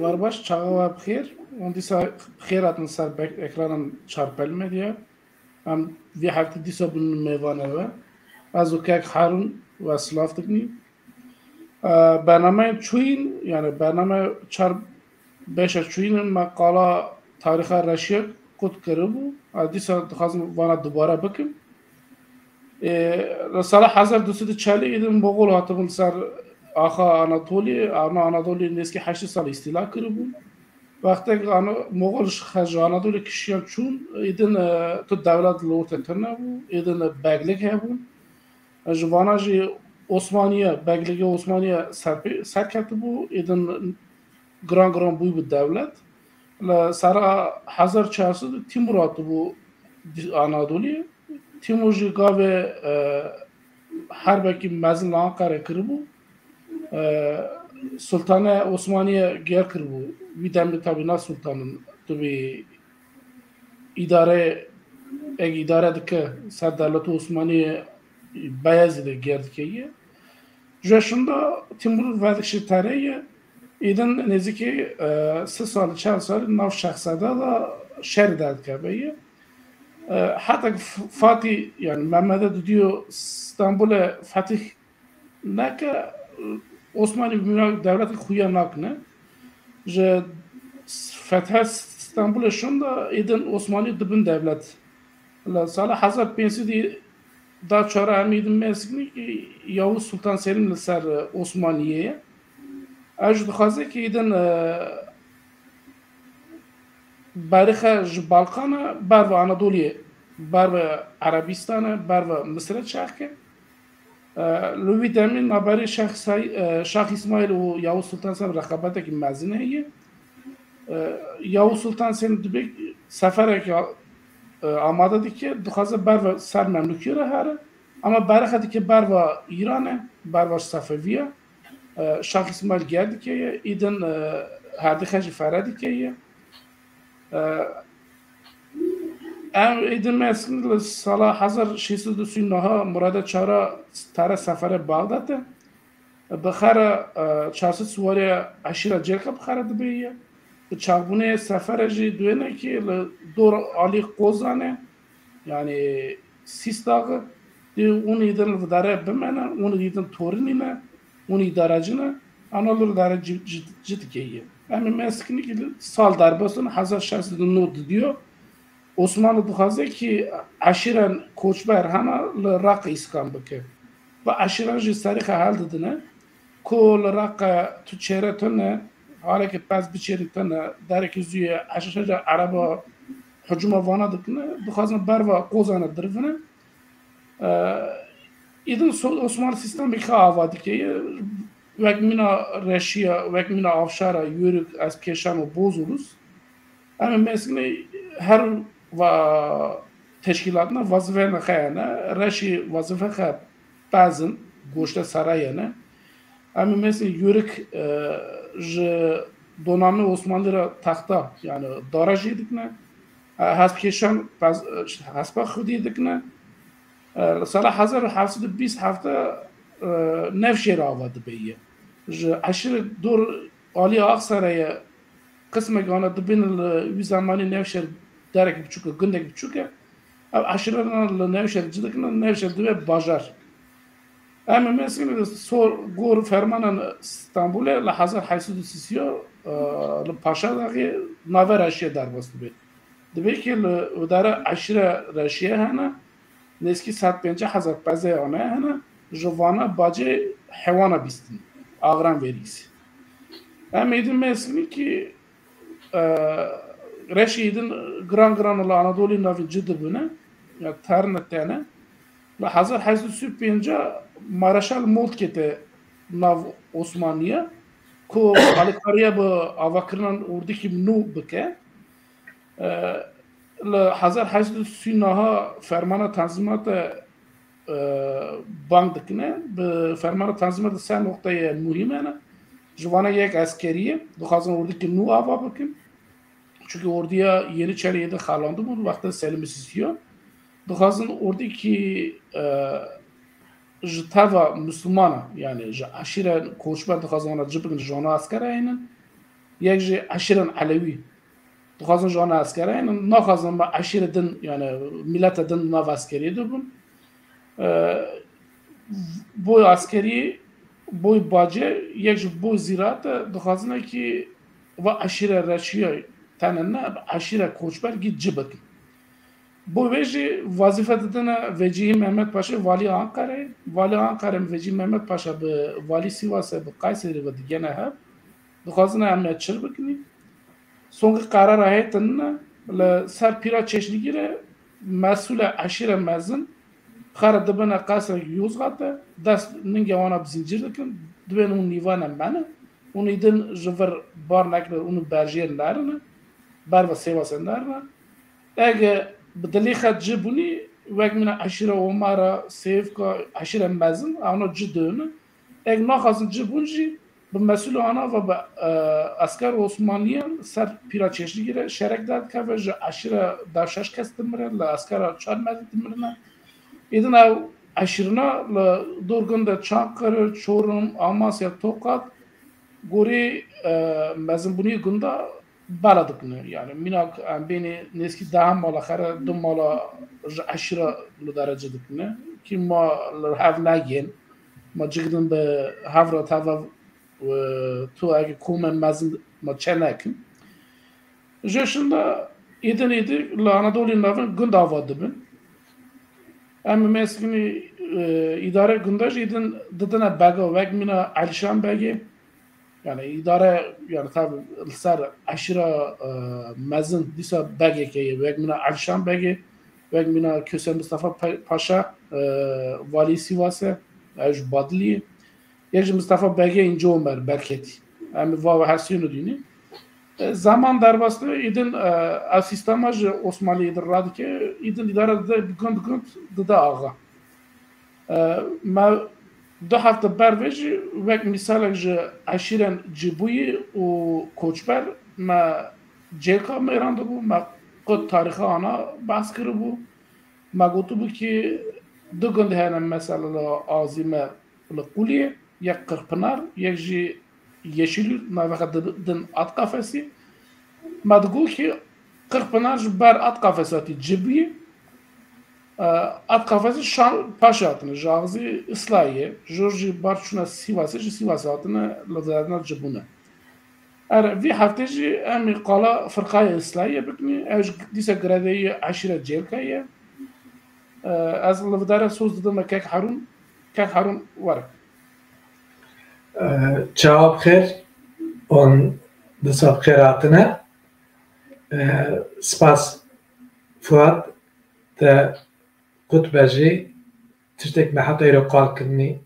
var baş çağa bxir. On disa bxiratın ser ekranın çarpelme diye. Am vi hafta disa bunun meyvane ve. Az o kek harun ve slavtıkni. برنامه چوین یعنی برنامه چهار بیش چوین مقاله تاریخ رشید کد کرده بود. دیسا خواستم وانا دوباره بکن. سال 1240 ایدم مغول هاتمون سر آخا آناتولی نیست که 8 سال استیلا کرده بود. وقتی که مغول خرج آناتولی کشیان چون ایدن تو دولت لورت ترنه بود. ایدن بگلک هبون. جوانا جی Osmaniye, Begligi Osmaniye serketi bu, edin gran buy bu devlet. Sara hazır çarşı Timur atı bu Anadolu'ya. Timur ji gave harbeki mezin Ankara kırı bu. Sultanı Osmaniye ger kırı bu. Bir demli tabi na sultanın tabi idare dike ser devleti Osmaniye Beyazı'da gerdikiye. Yaşında Timur verdikçe tarihi idin neziki 3 سال 4 سال nav şahsada da şer derdi hatta Fatih yani Mehmet'e diyor İstanbul'a Fatih naka Osmanlı devleti kuyanak ne? Je Fetih İstanbul'a şunda idin Osmanlı dibin devlet. La sala 1500 da çara emidim meskini ki Yavuz Sultan Selim'le ser Osmaniye'ye. Ajud xaze ki idin barıxa ji Balkan'a bar ve Anadolu'ya bar ve Arabistan'a bar ve Mısır'a çarkı. Lüvi demin haberi Şah İsmail o Yavuz Sultan Selim rekabete mezineye. Yavuz Sultan Selim dibek sefere ki amada dike duxaze bar ve ser memlükü re ama barıxa dike bar ve İran'a bar ve Safeviye. Şah İsmail geldi ki idin her dikhaji feradi ki idin meskin sala 1639 Murad Çara tara sefere Bağdat'e بخره 400 سواری عشیره جلکه بخره دبیه چاقبونه سفر جی دوینه که دور عالی قوزانه یعنی 6 dağı اون ایدن داره بمنه اون ایدن تورینه اون ایدارجنه analır dara ciddiye. Yani meskini ki sal darbasını 1609 diyor. Osmanlı duhaze ki aşiren koçber hana rak İskambike. Ve aşiren jistariha hal dedine. Kol rak tu çeretene hala ki paz biçeritene dereki züye aşaşaca araba hücuma vana dikine duhazın berva kozana dirvine. İdin Osmanlı sistemi ki avadike vek mina reşiya vek mina avşara yürük az keşan o bozuluz. Ama mesela her teşkilatına vazife nakayana reşi vazife kab bazın goşta sarayana. Ama mesela yürük donanma Osmanlılara tahta yani darajı dikne has keşan hasba khudi dikne sala 1720 hafta Nevşehir avadı beyi. Aşırı dur Ali Aksaray'a kısmı gana dibin bir zamanı Nevşehir derek buçuk gündek buçuk aşırı Nevşehir cidikine Nevşehir dibe bajar. Ama mesela sor gor fermanan İstanbul'e la hazır haysudu sisiyo la paşa dahi naver aşıya darbası be. Dibe ki udara aşırı raşiye hana neski saat bence hazır pazaya ona hana jovana bacı hayvana bistin. Ağran verisi. Ama edin mesela ki reşidin gran ola Anadolu navin ciddi bune ya tarnetene la hazır hazır süpince Maraşal Moltkete nav Osmaniye ko Halikariye bu avakırnan oradaki nu bike la hazır hazır sünaha fermana tanzimata bank dikine به فرمان تنظیمات سه نقطه مهمه جوانه یک askeriye دوخازن oradaki nu ava bakın çünkü orduya Yeniçeri'ye de xalandı bu vaxtda Selim istiyor دوخازن oradaki jitava Müslümana yani aşire koçber دوخازن ona cıbın jona askere aynen یک جی عشیرن علوی دخوازن جان اسکره این نخوازن با عشیر دن یعنی ملت دن ناو اسکری دو بون بوی اسکری بوی باجه یک جی بوی زیرات دخوازن که و عشیر رشیای تنه نه عشیر کوچبر گید جبکن بو ویجی وظیفه دادن وجیه محمد پاشا والی آنقره وجیه محمد پاشا به والی سیواسه به قیصری و دیگه نه هب دخوازن اهمیت چر بکنی سونگ قرار هایتن لسر پیرا چشنی گیره مسئول عشیر مزن خرد دبنا قصر یوز غاته دست ننگه وانا بزنجیر دکن دبن اون نیوان منه اون ایدن جور بار نکنه اون برجیر نرنه بر و سیواسه نرنه اگه بدلی خد جبونی وقت من عشیر اومارا سیف که عشیر مزن آنها جدونه اگه نخواستن جبونجی به مسئول آنها و به اسکر عثمانیان سر پیرا چشنی گیره شرک داد که و عشیر داشش کس دمره لاسکر چار مزد دمرنه ایدن او عشیرنا لدورگنده چانکر چورم آماسیا توقات گوری مزن بونی گنده بالا دکنه yani minak beni neski daha mala khara dum mala ashira lo daraja dikne ki ma hav nagen ma jigdin be havra tava tu agi kumen mazin ma çenekin joshunda idin idi la Anadolu navın gund avadı ben ama meskini idare gundaj idin didina baga vek mina alşan bagi yani idare yani tabi sar aşırı mezun disa bege ki ve mina Alşan bege ve mina Köse Mustafa Paşa vali Sivas'e aj badli yeci Mustafa bege ince Ömer Berketi yani va hasiyonu dini zaman darbastı idin asistamaj Osmanlı idir radı ki idin idare de gund da ağa ma دو هفته برویجی وقت مثال که عشیرن جیبوی و کوچبر ما جیکا میرانده بود ما قد تاریخ آنها بحث کرده بود ما گوتو بود که دو گنده هنم مثلا آزیمه قولیه یک قرپنار یک جی yeşil navaka din at kafesi ma digu ki qirpınar ber at kafesati cibiye at kafesi şan paşatını jağzi islahiye Georgi Barçuna Sivas'ı Sivas atını lazadına cibune er vi hafteci emi qala fırqaya islahiye bikni ev dise gradeyi aşire celkaya az lavdara söz dedim kek harun var cevap khair on disa khairatına spas Fuat te kutbeci tiştek me hata iro qal kirni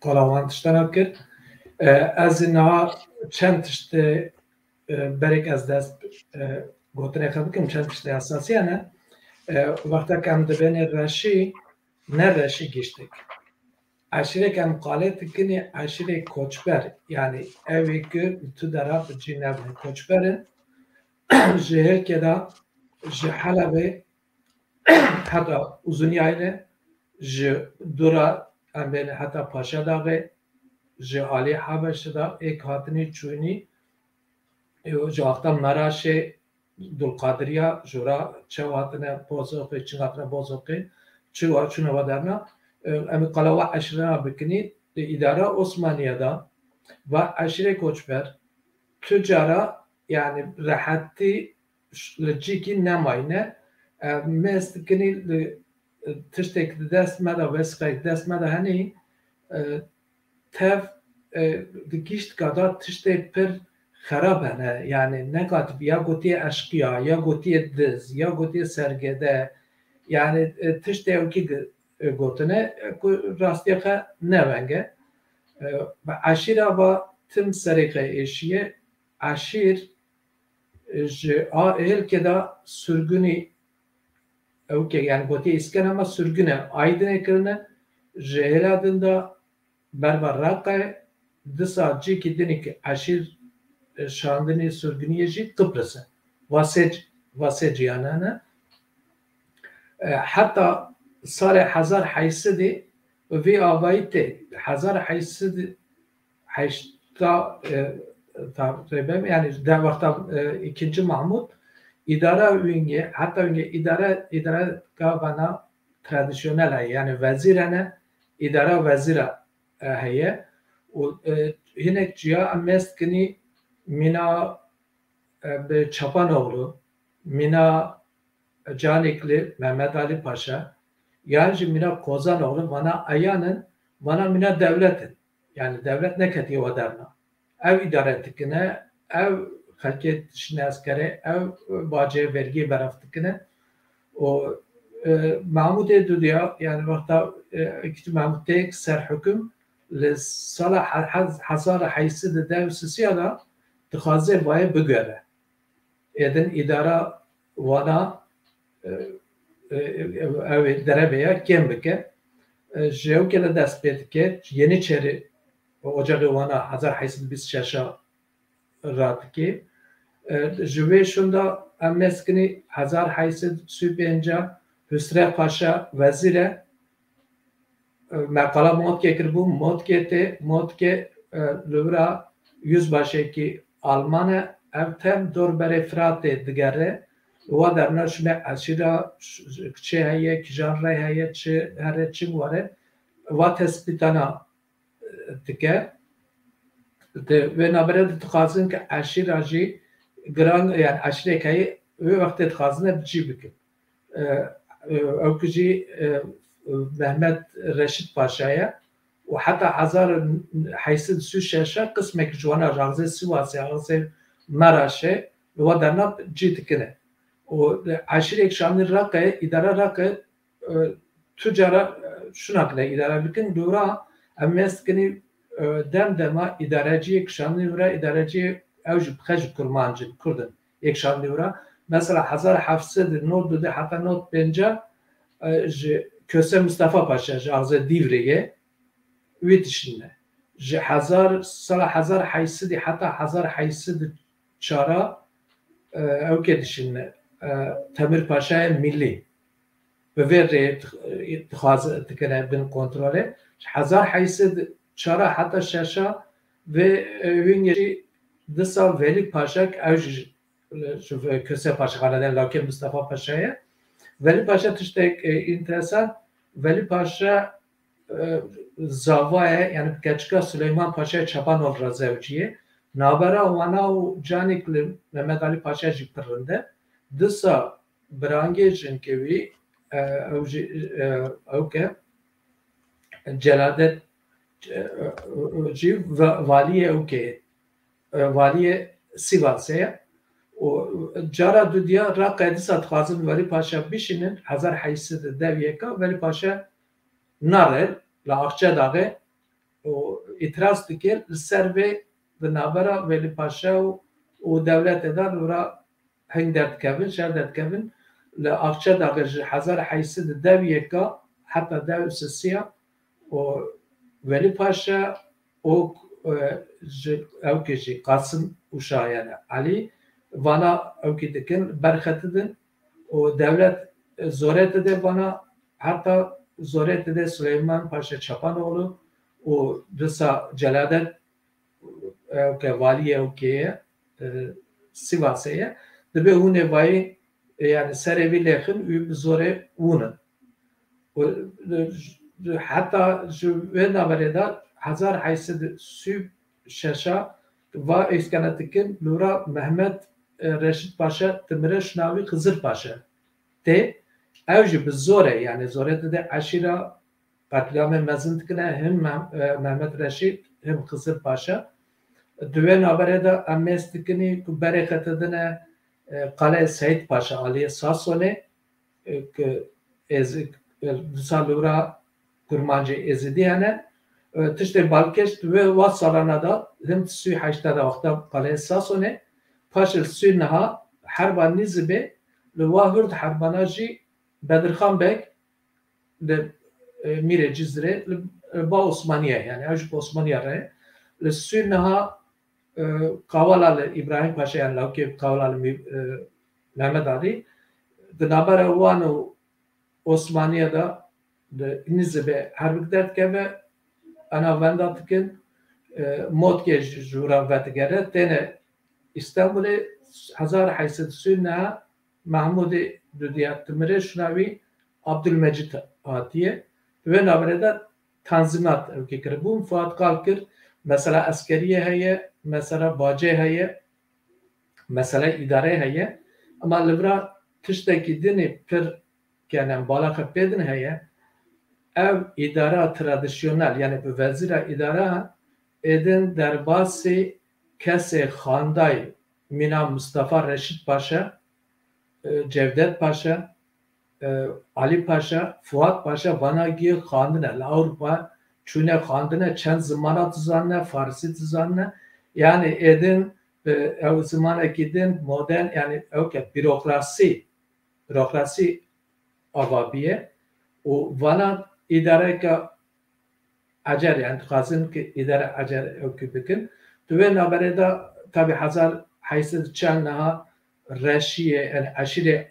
qalawan tiştana kir ez niha çend tişte berek ez dest gotinê xwe bikim çend tiştê esasî ne wextek em dibênê reşî ne reşî giştek eşîrek em qalê dikinê eşîrê koçber yani evê ku tu dera bicî nevne koçberin ji hêkê de ji Helebê heta Uzunyaylê ji dura em bêne heta Paşadağê ji alî Hebeşê de êk hatinê çûnî ji axta Meraşê Dulqadiriya jûra çew hatine Bozokê çi hatine Bozokê çi çûne ve derna em ê qala we eşîrena bikinî li îdara Osmaniye de ve eşîrê koçber tu cara yani rehetî li cîkî nemayîne mes dikinî li tiştek di dest me de wesqek dest me de henî tev di gîştka da tiştê pir xerab hene yani negatif ya gotiye eşkıya ya gotiye diz ya gotiye sergede yani tiştê wekî gotine ku rastiya xwe nevenge eşîra ve tim serê xwe êşiye eşîr ji hêlkê de sürgûnê okay yani gotiye îsken ama sürgûne aydinê kirine ji hêla din de berber Raqê disa cîkî dinekî eşîr şandinê sürgûniyê jî Qıbrıs e vasê ciyan hene heta salê 1800 vê avayî tê 1880 tabi yani der vakta ikinci Mahmud idara ünge hatta ünge idara gavana tradisyonel yani vezirene idara vezira heye o hinek ciya amestkini mina be Çapanoğlu mina Canikli Mehmet Ali Paşa yani mina Kozanoğlu bana ayanın bana mina devletin yani devlet ne ketiye o derna ev idare ettikine ev hareket dışına askere ev bacı vergi beraftıkine o Mahmud Edu'ya yani vakta iki Mahmud tek ser hüküm لصالح حصار حیثیت dev siyada dixwaze vayê bigere êdin îdara wana ew derebeya kêm bike ji hewkê de dest pê dike Yeniçeri ocaqê wana 1826 radikê ji wê şunda em meskinî 1825 Hüsrev Paşa vezîre Mekala Motke kirbû Motke li yüzbaşekî Almane ev tem dorberê Firatê digere wa derna şune eşîra çi heye kijan re heye çi here çi were wa tespîtana dike ve nabere dixwazin ki eşîra jî giran yani eşîrek heye wê wextê dixwazin bicî bikin ew ku jî Mehmet Reşit Paşa'ya ve hatta 1836 kısmek jwana Razı Sivas'ı Razı Maraş'e ve derna cidikine o aşire ekşamlı rakı idare rakı tüccara şuna kadar idare bikin dura ameskini demdema idareci ekşamlı ura idareci evcü bxaj kurmancı kurdun ekşamlı ura mesela 1700 not de hatta not bence Köse Mustafa Paşa Jazze Divre'ye üyetişinde. Sala 1800 hatta 1800 çara evkedişinde Temir Paşa'ya milli ve verre itihazı tikene bin kontrole 1800 çara hatta şaşa ve üyengeci disa Veli Paşa Köse Paşa Galaden Lakin Mustafa Paşa'ya Veli Paşa tiştek enteresan Veli Paşa zavaya yani Keçka Süleyman Paşa Çapanol Razevciye nabera wana u canikli Mehmet Ali Paşa jipirinde disa brangejin kevi evke celadet jiv valiye evke valiye Sivas'e o cara dünya rakaydı satxazın Veli Paşa bişinin 1800 deviyeka Veli Paşa narel la akçe dağı o itiraz dikir serve ve nabera Veli Paşa o devlet eder ora heng dert kevin şer dert kevin la akçe dağı 1800 deviyeka hatta dev sesiya o Veli Paşa o evkeci Kasım uşağı yani Ali Vana evkidikin berxetidin o devlet zoret ede bana hatta zoret ede Süleyman Paşa Çapanoğlu o disa celadet evke valiye evkeye Sivas'e dibe hune vay yani serevi lehin üb zore unun hatta ve nabereda 1800 şaşa va iskanatikin Lura Mehmet Reşit Paşa Timire Şnavi Hızır Paşa te evji bi zore yani zore de aşira katliamı mezindikine hem Mehmet Reşit hem Hızır Paşa düven haberede amestikini bereket edine Kale Seyit Paşa Ali Sasone Lura Kurmancı Ezidiyane tişte balkeş ve vat salana da hem suy haşta da vakta Kale Sasone Paşa suy naha harban nizbe lwahurd harbanaji Bedirxan Bek de mire cizre ba Osmaniye yani ajip Osmaniye re le suy naha Kavalal İbrahim Paşa yani lavke Kavalal Mehmet Ali de nabara wanu Osmaniye'da de nizbe harbik dert keve ana vendatkin موت جورا واتگره تنه İstanbul'u 1800'ne Mahmud Düdiyatımırı şunavi Abdülmecit atiye ve nabreda tanzimat evkikir. Bu Fuat Kalkır mesela askeriye heye, mesela bace heye, mesela idare heye. Ama livra tişteki dini pir genen balakı pedin heye ev idara tradisyonel yani bu vezira idara edin derbasi kese xanday Mina Mustafa Reşit Paşa, Cevdet Paşa, Ali Paşa, Fuat Paşa bana gir xandine Avrupa çüne xandine çend zamana tuzanne Farsi tuzanne yani edin ev zamana gidin modern yani okay bürokrasi avabiye o bana idare ka acer yani kazın ki idare acer ökübükün ve nabereda tabi hazar hayset çannaha reşiye yani aşire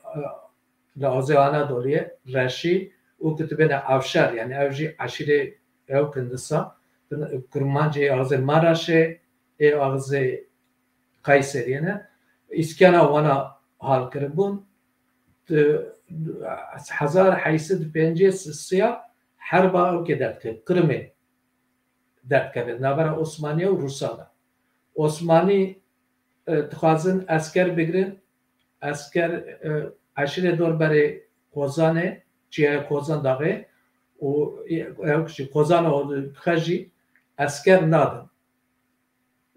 lazıana doriye reşi o kütübene avşar yani avcı aşire ev kındısa kurmancı ağzı Maraş'e ağzı Kayseri'ne iskana vana halkı bun hazar hayset bence siyah harba o kadar Kırım'ı dert kabir nabara Osmaniye ve Rusada Osmani tıkazın asker bigrin asker aşire dorberi Kozan'e çiğe Kozan dağı o Kozan oldu tıkacı asker nadın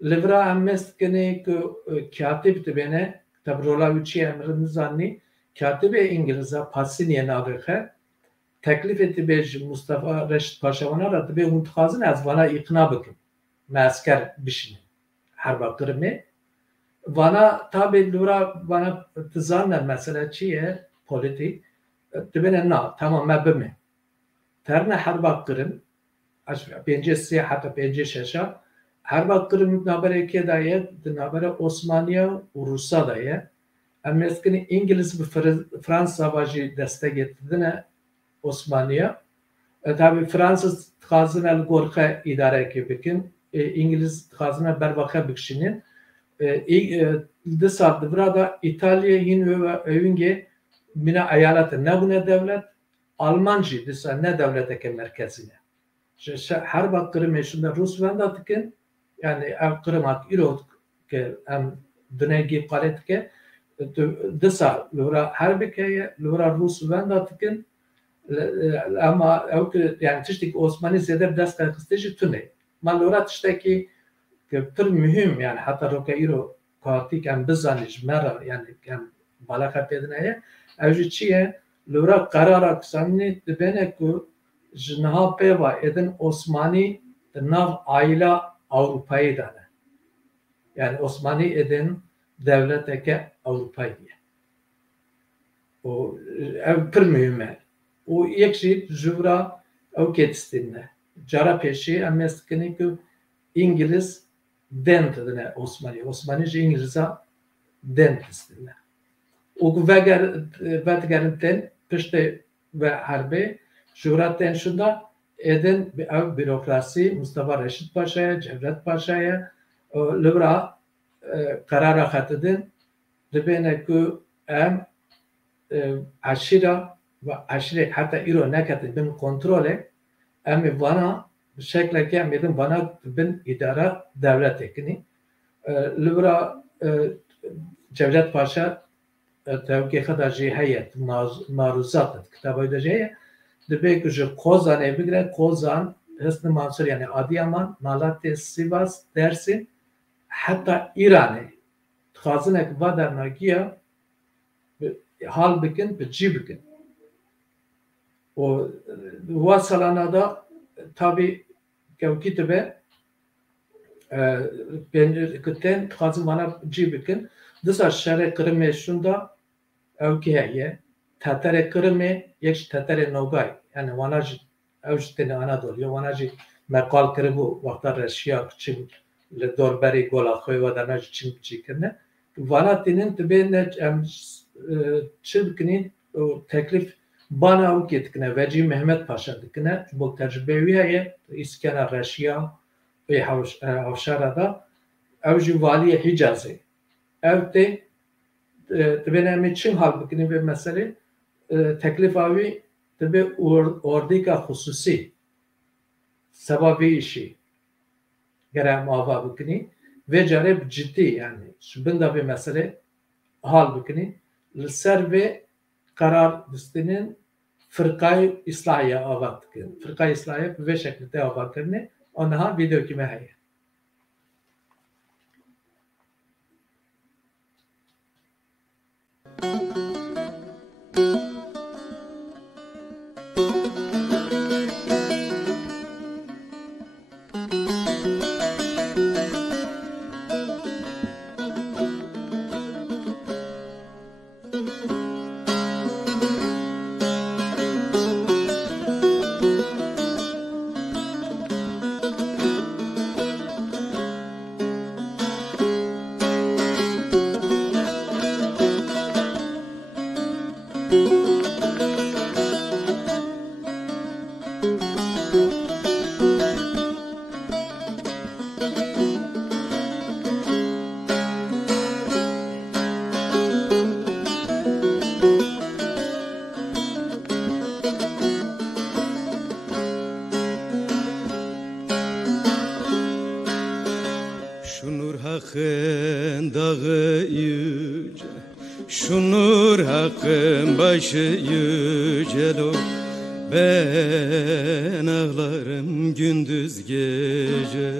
livra ammest kene ki katip tibene tabrola uçi emrin zanni katip İngilizce pasiniye navihe teklif etti bej Mustafa Reşit Paşa bana da be untkazın az bana ikna bakın asker bişini harba Kırım'ı bana tabi lura bana tızanlar mesela çiğe politik tibene na tamam mebimi terne harba Kırım bence siyahata bence şaşa harba Kırım nabere kedaya nabere Osmaniye Rus'a daya ama eskini İngiliz ve Fransız savaşı destek ettiğine Osmaniye tabi Fransız tıkazın el gorka idare ekibikin İngiliz tıkazına berbaka bikşinin dışarıda burada İtalya hin ve övünge mina ayalatı ne bu ne devlet Almancı dışarı ne devleteke merkezine harba Kırım eşinde Rus vendatıken yani ev Kırım hak irot ke em dünegi kaletke dışarı lura harbikeye lura Rus vendatıken ama yani tiştik Osmanlı zede dest kıstıcı tüne malora tişteki tır mühim yani hatta rokairo katik em bizaniş mera yani balaka pedineye evci çiye lura karara kısamni dibene ku jnaha peva edin Osmanlı nav aila Avrupa'yı da yani Osmanlı edin devleteke Avrupa'yı o ev pır mühim o ekşi juvra avketstinne cara peşi ameskini ki İngiliz dentine Osmanlıca İngilizce dentistinne o vegerin pişte ve harbe juvraten şunda eden bir bürokrasi Mustafa Reşit Paşa'ya Cevdet Paşa'ya libra karara hatedin dibene ki em aşira ve aşire hatta iro nekati bin kontrole emi bana şekle ki emedin bana bin idara devlet ekini libra Cevdet Paşa tevki kadar cihayet maruzat kitabı da cihe dibe ki Kozan evigre Kozan Hısn Mansur yani Adıyaman Malatya Sivas Dersin hatta İran'ı tkazınek vadarna giya hal bikin bici bikin o vasalana da tabi kevkitibe ben kıten tkazın bana bici bikin dışarı şere Kırım'e şunda evkiheye Tatere Kırım'e yekş Tatere Nogay yani vanaj evşteni Anadolu'ya vanajı mekal kırıbu vakta Reşiya kçim le dorberi gola koyva danaj çim çikirne vanatinin tibene çılkinin teklif bana uketkine Veci Mehmet Paşa dikine bu tecrübeviye iskana Reşiya به هفشاره دا او جو والی حجازه او ده دبین امی چین حال بکنیم به مسئله تکلیف آوی دبی اردیگا خصوصی سبابی ایشی گرم آوا بکنی و جارب جدی yani şubunda bir mesele hal bükni لسر ve karar distinin fırkayı islahiye avat kın. Fırkayı islahiye ve şekilde avat kırne onha video kime hayır. Şunur hakkın başı yücelo ben ağlarım gündüz gece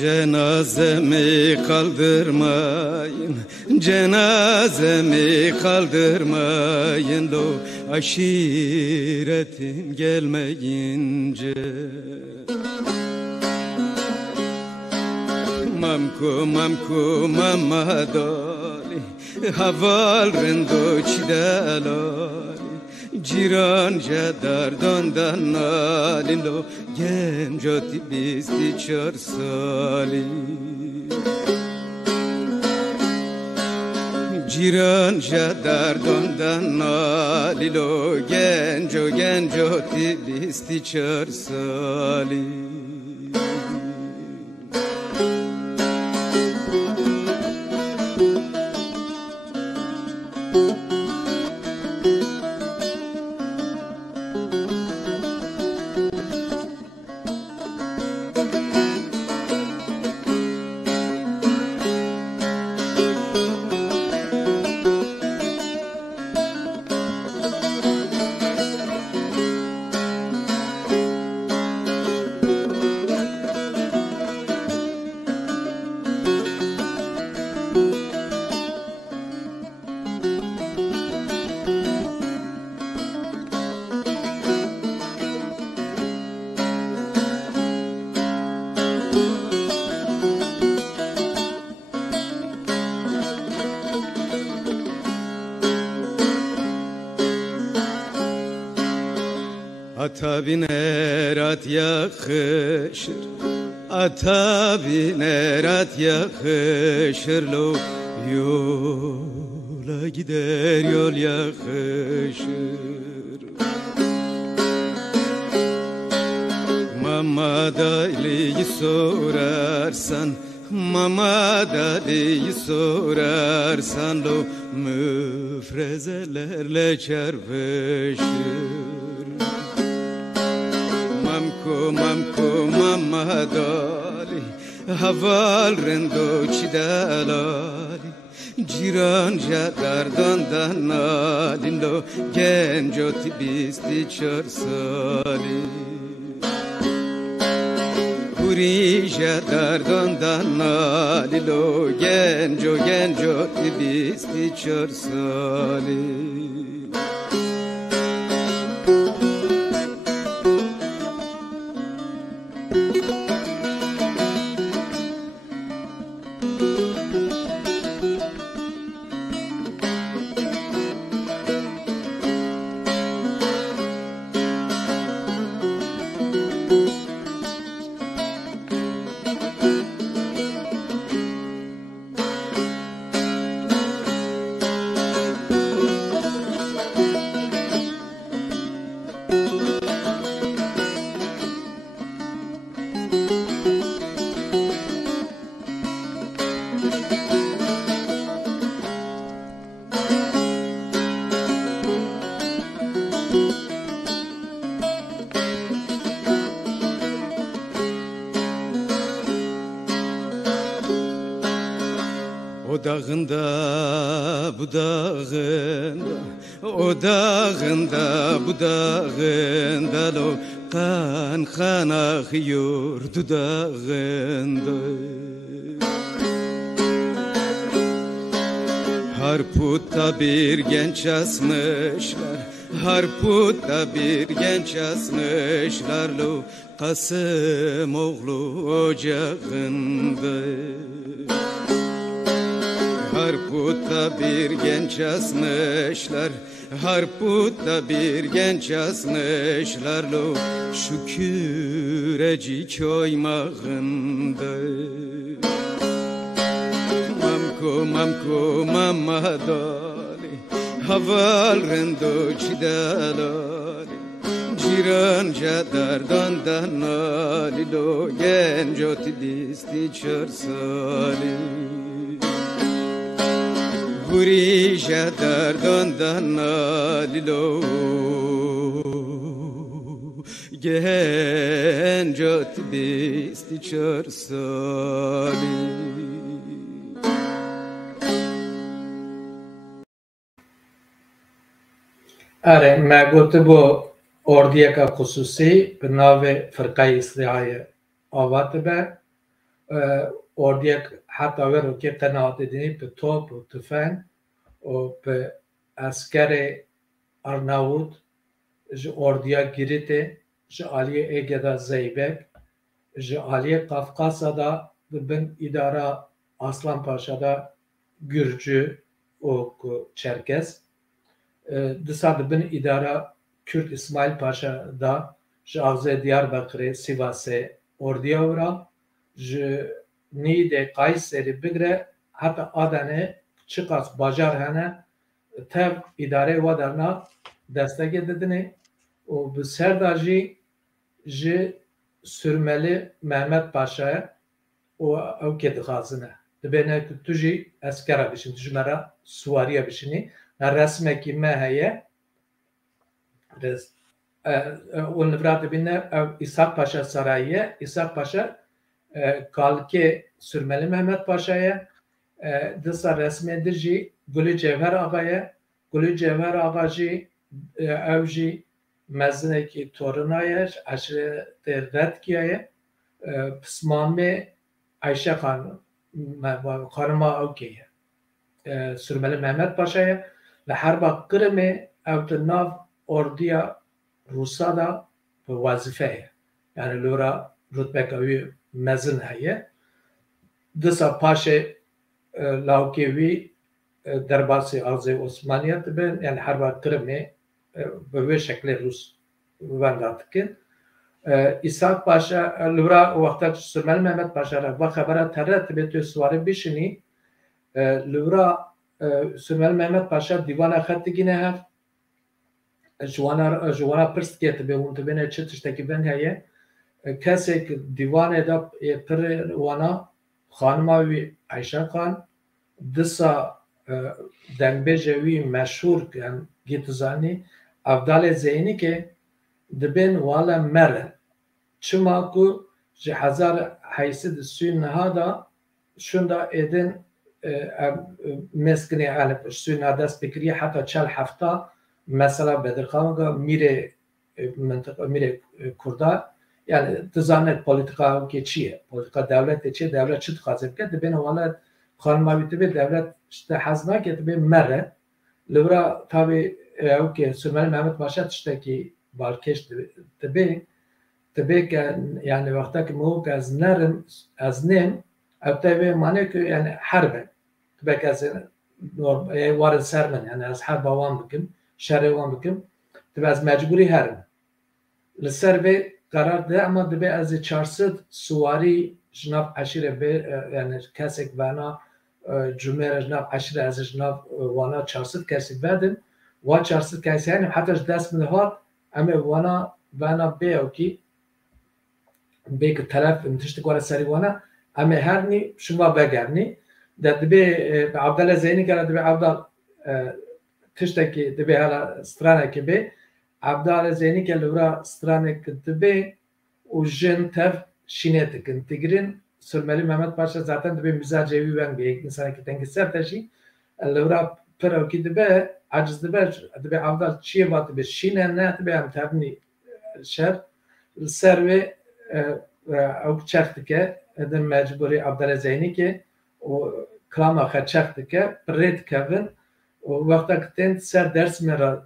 cenazemi kaldırmayın cenazemi kaldırmayın lo aşiretim gelmeyince Mamku mamma dali haval rendo çidalali ciran jadar dondan nalilo genjoti bisti çarsali ciran jadar dondan nalilo genjoti bisti çarsali Ata biner at yakışır Ata biner at yakışır lo Yola gider yol yakışır Mama Ali'yi sorarsan Mama Ali'yi sorarsan lo Müfrezelerle çarpışır Mamku mamma dali haval rendo çidalali ciran jadar dondan nalindo genjoti bisti çarsali Puri jadar dondan nalilo genjoti bisti çarsali O dağında bu dağında, o dağında bu dağında lo kan kan akıyor dudağında. Harput'ta bir genç asmışlar, Harput'ta bir genç asmışlar lo Kasım oğlu ocağında. Harput'ta bir genç asmışlar, Harput'ta bir genç asmışlar lo şu küreci çoymağında. Mamko mamko mamadali, haval rendo çidalali, ciranca dardan nali lo genco tidisti çorsali. Gurija dardan nalilo genco tidisti çorsali. اره ما گفته با اردیه که خصوصی به ناو فرقه اصلاحی آوات به اردیه حتی رو که قناعت دینی به توپ و تفنگ و به اسکر ارناوت جه اردیه گیریته جه آلیه ایگه زیبک جه آلیه قفقاسا دا بن اداره aslan Paşa'da Gürcü o Çerkez disa bin idara Kürt İsmail Paşa'da Ağzı Diyarbakır Sivas'e orduya uğra Niğde Kayseri bigre hatta Adane çıkas bacar hene tev idare vadarna destek edildiğini o bu serdacı sürmeli Mehmet Paşa'ya o kedi khazine dibene tuji askara bişin tujmara suwariya bişini resmeki me heye o nivrat bine İshak Paşa Sarayı İshak Paşa kalke sürmeli Mehmet Paşa'ya disa resmedirci Gülü Cevher Ağa'ya Gülü Cevher Ağacı evji mezineki torunaya aşirete redkiye pısmame Ayşe Hanım Hanım'a okey sürmeli Mehmet Paşa'ya ve harba Kırım'ı evde orduya Rusa'da vazifeye yani lura rütbe kavi mezun heye disa paşa laukevi derbasi Ağzı Osmaniyet ben yani harba Kırım'ı böyle şekilde Rus vandatkin İshak Paşa lura vakta sürmeli Mehmet Paşa'ra ve habera terret betü suvari bişini lura sürmeli Mehmet Paşa divana khattigine haf جوانا پرست که به اون تبینه چه تشتکی بن هیه کسی که دیوان ادب پر وانا خانماوی عایشه خان دسا دنگبیجوی مشهور کن گیتزانی افدال زینی که دبین والا مره چما کو جه هزار حیثی دستوی نهادا شوندا ایدن مسکنی علف دستوی نهادست بکریه حتی 40 هفته mesela Bedirxan'a mire منطقه mire Kurda yani tzanet politika ki çiye politika devlet çiye devlet çıt xazeb ki ben wala xanmavite be devlet işte hazna ki be mere lura tabi o ki Sürmeli Mehmet Paşa işte ki balkeş tabi ki yani vakta ki mu gaznerim aznem tabi mane ki yani harbe tabi ki var sermen yani az harba wan bikim شهر وام بکم دب از مجبوری هرم لسر به قرار ده اما دب از 400 سواری جناب عشیره به یعنی کسی که وانا جمعه جناب عشیره از جناب وانا 400 کسی بدن و 400 کسی هنیم حتی دست میدهد اما وانا به او کی به که طرف انتشت کار سری وانا اما هر نی شما بگرنی دبی عبدالله زینی که دبی عبدال تشتکی دبی حالا سترانه که بی عبدالله زینی که لورا سترانه که دبی و جن تف شینه تکن تگرین سلملی محمد پاشا zaten دبی مزاجی وان بی انسان که تنگ سر تشی لورا پرو کی دبی عجز دبی عبدال چیه وات دبی شینه نه دبی هم تبنی شر سر و او چرت که ادم مجبوری عبدالله زینی که و کلام آخر چرت که پرید کردن و وقتا کتن سر درس مرا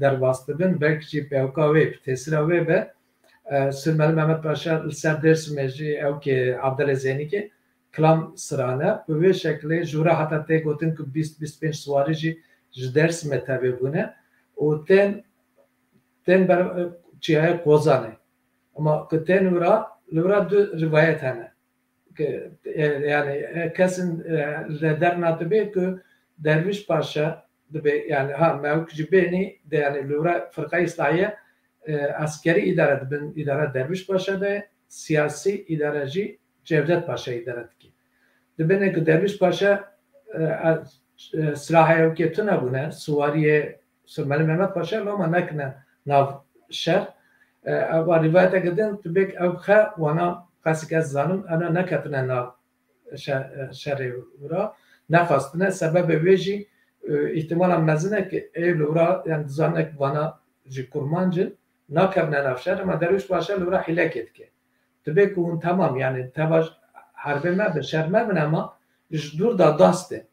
در واسطه بن belki پیوکاوی تسراوی به سلمل محمد پاشا سر درس مجی او که عبدالله زینی که کلام سرانه به شکلی جورا حتی تی گوتن که 20-25 سواری جی درس متابع بونه و تن بر چیه قوزانه اما که تن لورا دو روایت هنه که yani kesin der natabe ki derviş paşa yani ha mevki beni de yani lura fırka İslahiye askeri idare derviş paşa da siyasi idareci Cevdet Paşa idare ki de beni ki derviş paşa silahı ki tuna buna Suvariye Sülmeli Mehmet Paşa loma nekne nav şer ama rivayete giden tübek evkha wana kasık az zanım ana nekatına nav şerri vura nefastına sebebi veji ihtimala mezine ki evlura yani zanek vana ji kurmancı nakabne nafşer ama derviş paşa lura hilek etki tübek un tamam yani tabaş harbe me beşer me ama dur da daste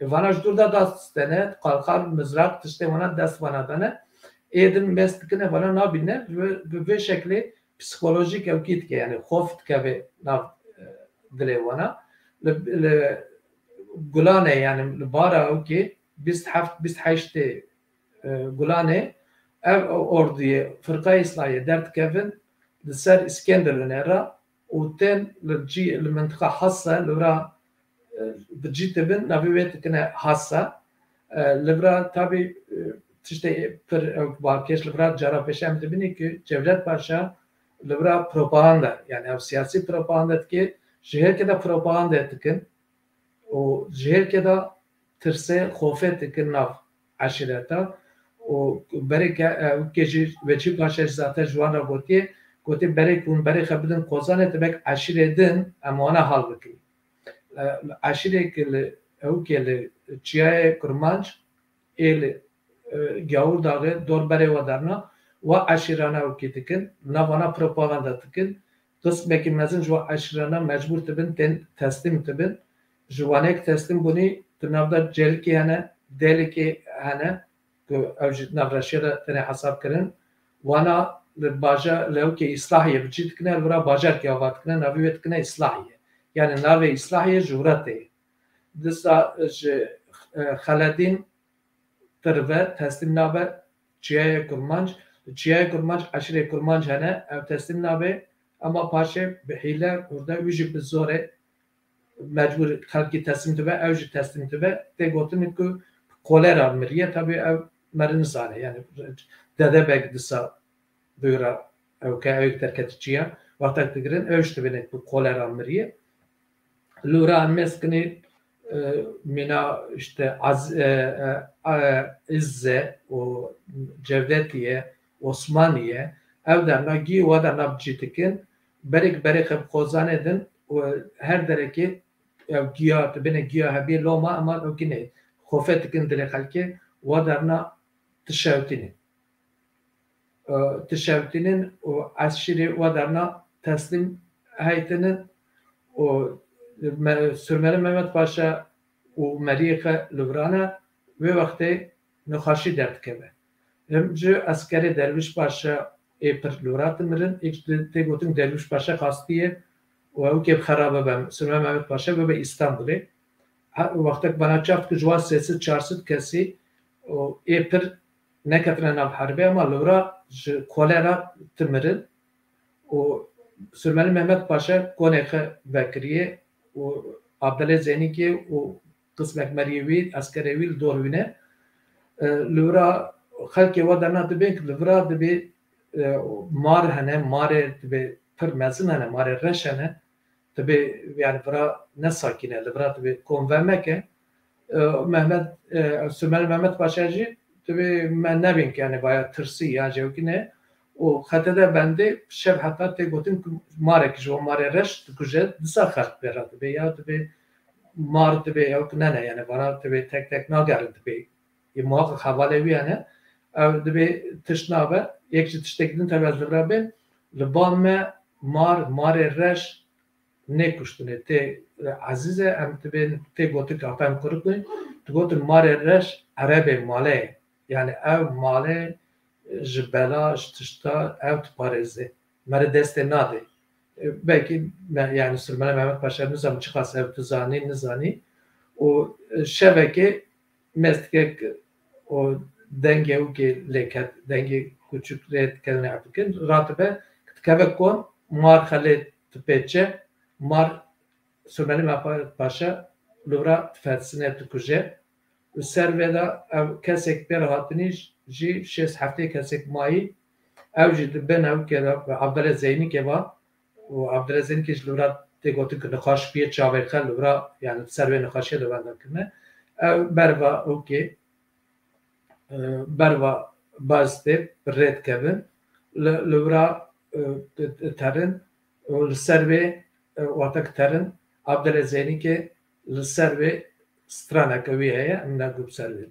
vana dur da daste ne kalkar mızrak tişte vana dast vana dane edin mestikine vana nabine ve şekli psikolojik evkit ki yani khoft ke ve nav dile vana gulane yani bara o ki 27 gulane ev orduya fırka İslahiye dert kevin ser İskender'in era و ten المنطقة حاسة لورا بتجي تبن نبيت كنا حاسة لورا تابي تشتي پر باكيش لورا جرا بشام تبني كي Cevdet Paşa لورا propaganda yani o siyasi propaganda ki şehir keda propaganda etkin o şehir keda tırse khofet etkin nav aşireta o bereke keji veçi paşa zaten juana gotiye gote berek un berek habdin kozane tebek aşiredin amana halbuki aşire ki o ki çiye kurmanç el gavur dağı dor bere vadarna ve aşirana o ki tikin navana propaganda tikin kısmek mezin jo aşirana mecbur tibin teslim tibin jwanek teslim buni tınavda celki yani deliki yani evcid navraşira tane hesap kırın wana baja levke İslahiye bicit kine lura bajar ki avat kine navivet kine İslahiye yani nave İslahiye jurate disa Khaladin terve teslim nave çiye kurmanç aşire kurmanç hane ev teslim nave ama paşe bihile orada vücub bizore mecbur halki teslim tebe evci teslim tebe te gotin ku kolera miriye tabi ev merin sane yani dede bek disa duyra ev ka ev terketçiye vakta tigrin evci tebe bu kolera miriye lura meskini mina işte İzze o Cevdetiye Osmaniye evden nagi ve da nabcitikin berek hep kozan edin her dereki giya tebine giya habi loma ama o kine khofetikin dile halke ve darna tişevtinin o aşiri ve darna teslim haytinin o Sürmeli Mehmet Paşa o Meriyeka Lüvrana ve vakti nukhaşi dert kebe. Hemce askeri Derviş Paşa per Lüvrat mirin te gotin Derviş Paşa kastiye ve o keb kharabe bem Sürmeli Mehmet Paşa ve İstanbul'e vakti bana çaft ki jwa sesi çarsit kesi o per nekatına nav harbe ama Lüvra kolera timirin o Sürmeli Mehmet Paşa koneke vekriye o Abdülaziz Zeyni ki o kısmek Meriyevi askerevi doğruvine Lüvra halki vadarna tebek Lüvra tebi mar hane mare tebi per mezin hane mare reş hane tabi yani bura ne sakine bura tabi konvermeke Mehmet Sümeyye Mehmet Paşacı tabi ben ne bileyim yani bayağı tırsı ya cevkine o hatta bende şev hatta te gotin marek jo mare reş tukuje disa kart bera tabi ya tabi mar tabi yok ne yani bana tabi tek nagar tabi muhakkak havale yani tabi tışnabe yekçi tıştekinin tabi azrabe lbame mare reş ne kuştune te azize em te gotik afem kurukun te gotin mare reş arabe male yani ev male jibela tışta ev pareze mere deste nade belki yani Süleyman Mehmet Paşa nizam çıkarsa ev nizani o şebeke meslek o denge uke leket denge küçük red kelime yapıkken ratibe tkavekon mar khale tpeche mar Süleyman Mehmet Paşa lura tfetsine tukuje serveda ev kesek bir hatini ji 6 hafte kesek mai ev ji ben ev kera Abdülaziz Zeyni keva و عبدالعزیز کیش لورا تگوتی که نخواش بیه چاوی خل لورا یعنی سروی نخواشی لورا کنه بروا اوکی بروا بازده رد کبن لورا ترن سروی وقت ترن عبدالعزیزی که سروی سترانه کویه من نگوب سروی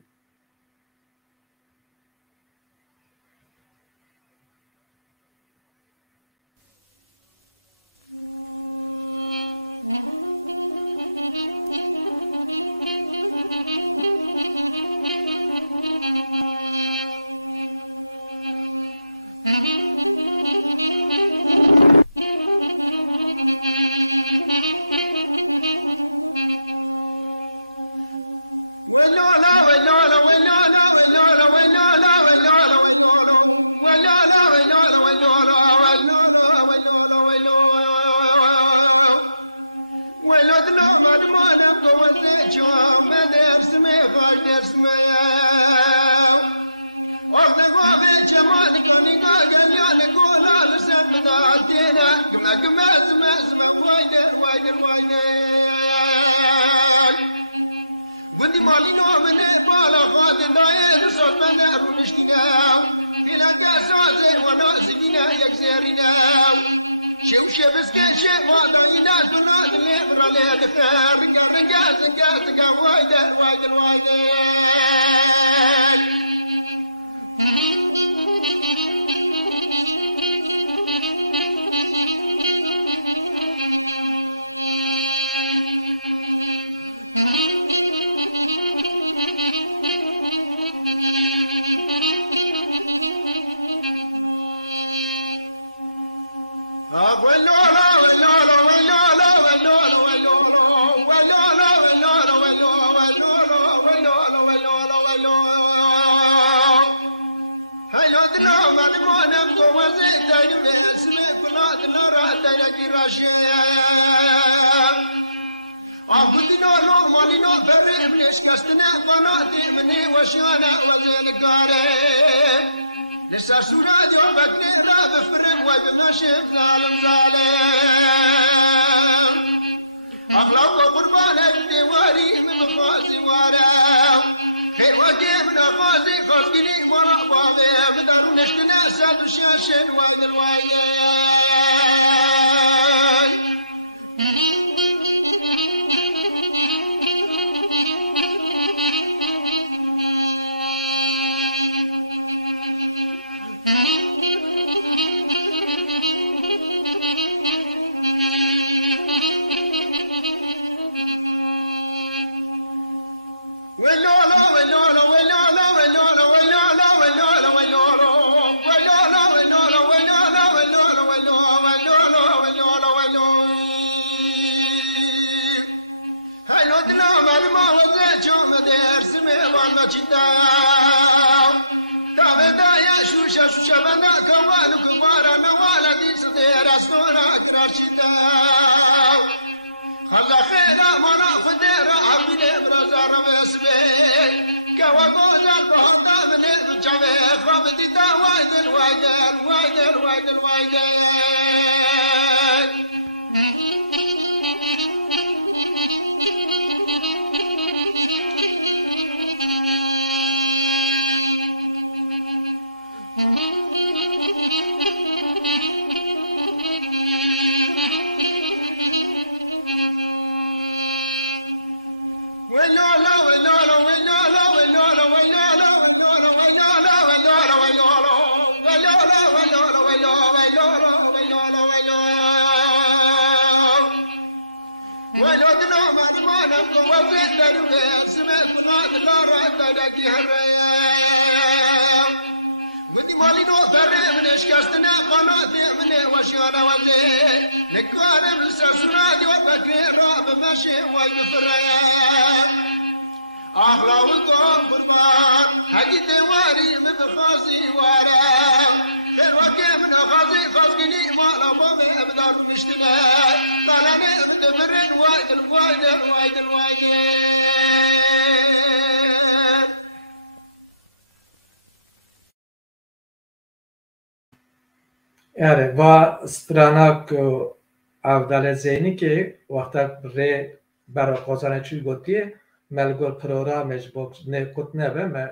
Yani va strana ku avdale zeyni ki vakta re bera kozana çu gotiye melgol programej box ne kut ne be me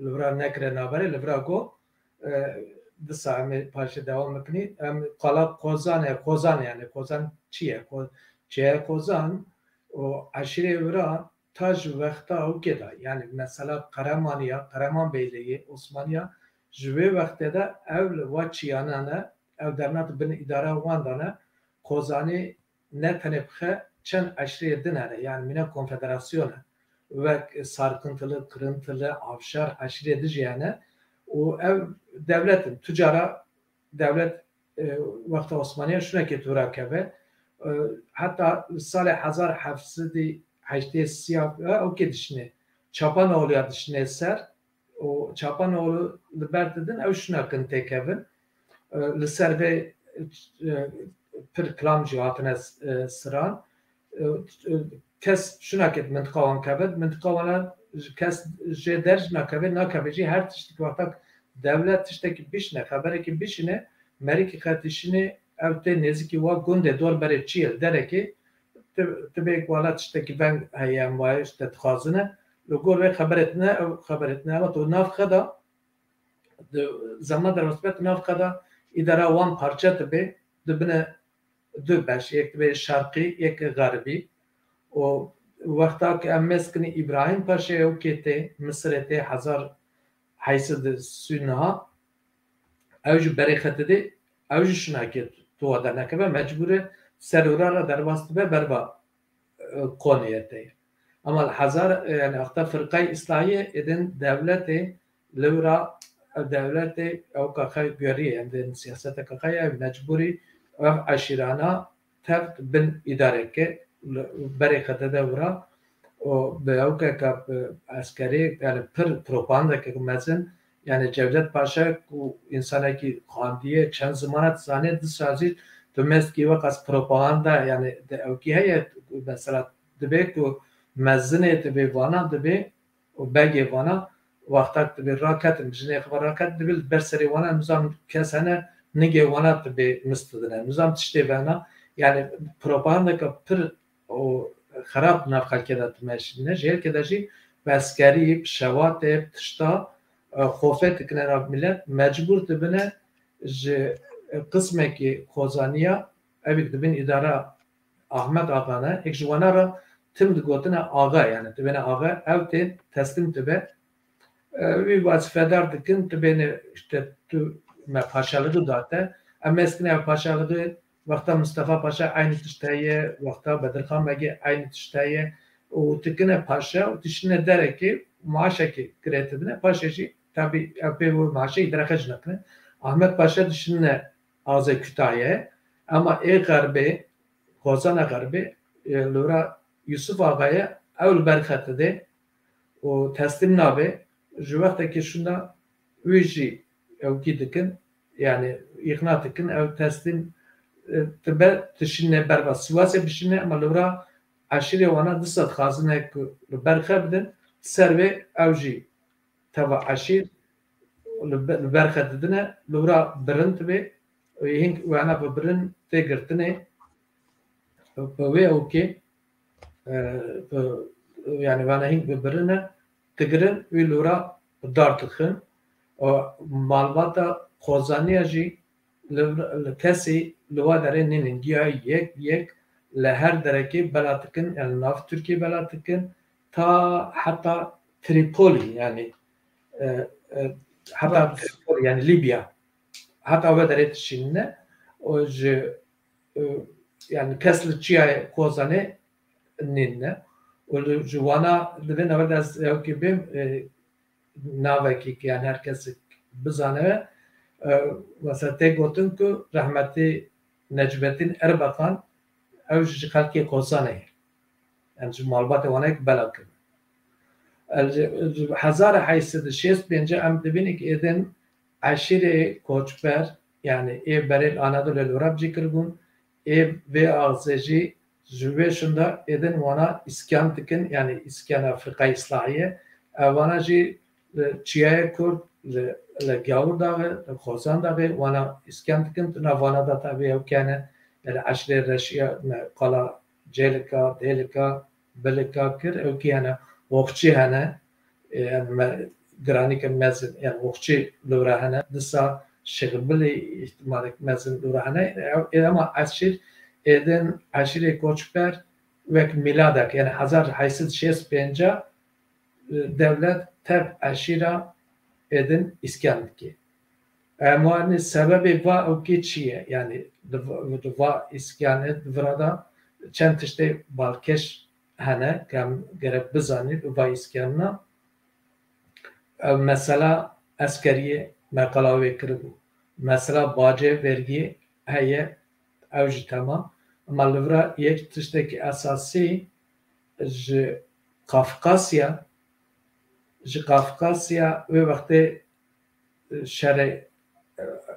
livra nekre nabere livra go disa me parça devam etni em qalab kozan yani kozan çiye çiye kozan o aşire vira taj vakta o keda yani mesela Karaman Beyliği Osmaniye jüve vakte de ev va çiyanana ev dernat bin idare wandana kozani ne tenebxe çen aşire dinare yani mine konfederasyona ve sarkıntılı, kırıntılı, avşar aşire dijiyane o ev devletin, tücara devlet vakti Osmaniye şuna ki turakebe hatta sale 1780 o ki dişine Çapanoğlu ya dişine ser o Çapanoğlu libertedin ev şuna kın tekevin li ser ve pir klam cihatine sıran kes şuna ket mıntıkavan kebed mıntıkavana kes je derj nakebe nakebeci her tiştik vaktak devlet tişteki bişne habereki bişine meriki katişini evte neziki wa gunde dor bere çiğel dereki tebek wala tişteki ben hayem var işte tkazına logor ve haberetne ama to nafkada zaman derosbet nafkada idara wan parça tebe dibine dü beş yek ve şarkı yek garbi o vakta ki emmeskini İbrahim Paşa'ya ukete Mısır'ete hazar haysıdı sünha evcü bereketi evcü şuna ki tuğada nekebe mecburi serurara derbastı ve berba koniyete ama hazar yani akta fırkayı islahiye edin devleti livra devleti o kakay görüyor yani siyasete kakaya mecburi ve aşirana teft bin idareke berekete devra o beyauke kap askeri yani pır propaganda ki mesela yani Cevdet Paşa ku insana ki kandiye çen zamanat zane disazit tümest ki vakas propaganda yani de ki hayat mesela debe ku mezne debe vana debe o bege vana vaktak debe rakat mjne xbar rakat debe berseri vana nizam kesene nige vana debe mistedine nizam tişte vana yani propaganda ka pır o خراب نفخالکدات ماشینه جهل کداشی بسکری شوات تشتا خوفت کنه را ملت مجبور تبنه ج قسمه کی خوزانیا ابی تبین اداره احمد آقانه یک جوانا را تم دگوتنه آقا yani tebene آقا evte teslim tebe bir vazifedar dikin tebene işte tu me paşalığı dağıtı ama eskine paşalığı وقتا مصطفى پاشا aynı tişteye وقتا Bedirhan Megi aynı tişteye o tikine paşa o tişine dere ki maaşa ki kreatifine paşaşı tabi yapı bu maaşı idrakaj nakne Ahmet Paşa tişine ağzı Kütahya ama garbe Kozana garbe Lura Yusuf Ağa'ya evl berkatı de o teslim nabe juvaqtaki şunda üyeci evki dikin yani ikna dikin ev teslim تبى تشينه برا سواسة بشينه أما لورا عشرة وانا دست خازنة برخة بدن سربة أوجي تبع عشير البرخة ددنا لورا برنت به ويهنك وانا ببرن تقرتنه بوي أوكي يعني وانا هنك ببرنه تقرن ولورا دارتخن ومعلومات خوزانية جي کسی لوا داره نینگیا یک لهر درکی بلاتکن yani naf Türkiye belatıkın ta hatta Tripoli yani hatta Tripoli yani Libya hatta ve deret şimdi o yani kesli çiğe kozane ninne. O juvana divin evvel az ki bim naveki yani herkes bizane mesela tek gotun ku rahmeti Necmettin Erbakan ev ji xelkê Kosanê em ji malbatê wan ek bela kirin. Hezar heysed şêst pênce em dibînin êdin eşîrê koçber yani ê berê Anadolu Lorab jî kiribûn ê vê axzê jî ji wê şunda êdin wana îskan dikin yani îskana Afrikayê İslahiye wana jî Çiyayê Kurd li Gawur daxê li Xozan daxê wana îskan dikin tuna wana da tabi ew kene yani eşrê reşiya qala Cêlika, Dêlika, Bilika kir ew kene Oxçî hene giranîke mezin yani Oxçî lûra hene disa şighbilê ihtimalek mezin lûra hene ama eşîr êdin eşîrê koçber wek miladek yani 1865 devlet teb eşîra êdin îskan dike. Ama sebebi va ew çi ye yani va îskanê virada çend tiştê balkêş hene ki em gerek bizanîn va îskanina mesela eskeriyê meqala wê kiribû mesela bacê vergî heye ew jî temam ama li vir yek tiştekî esasî ji Kafkasya wê wextê şerê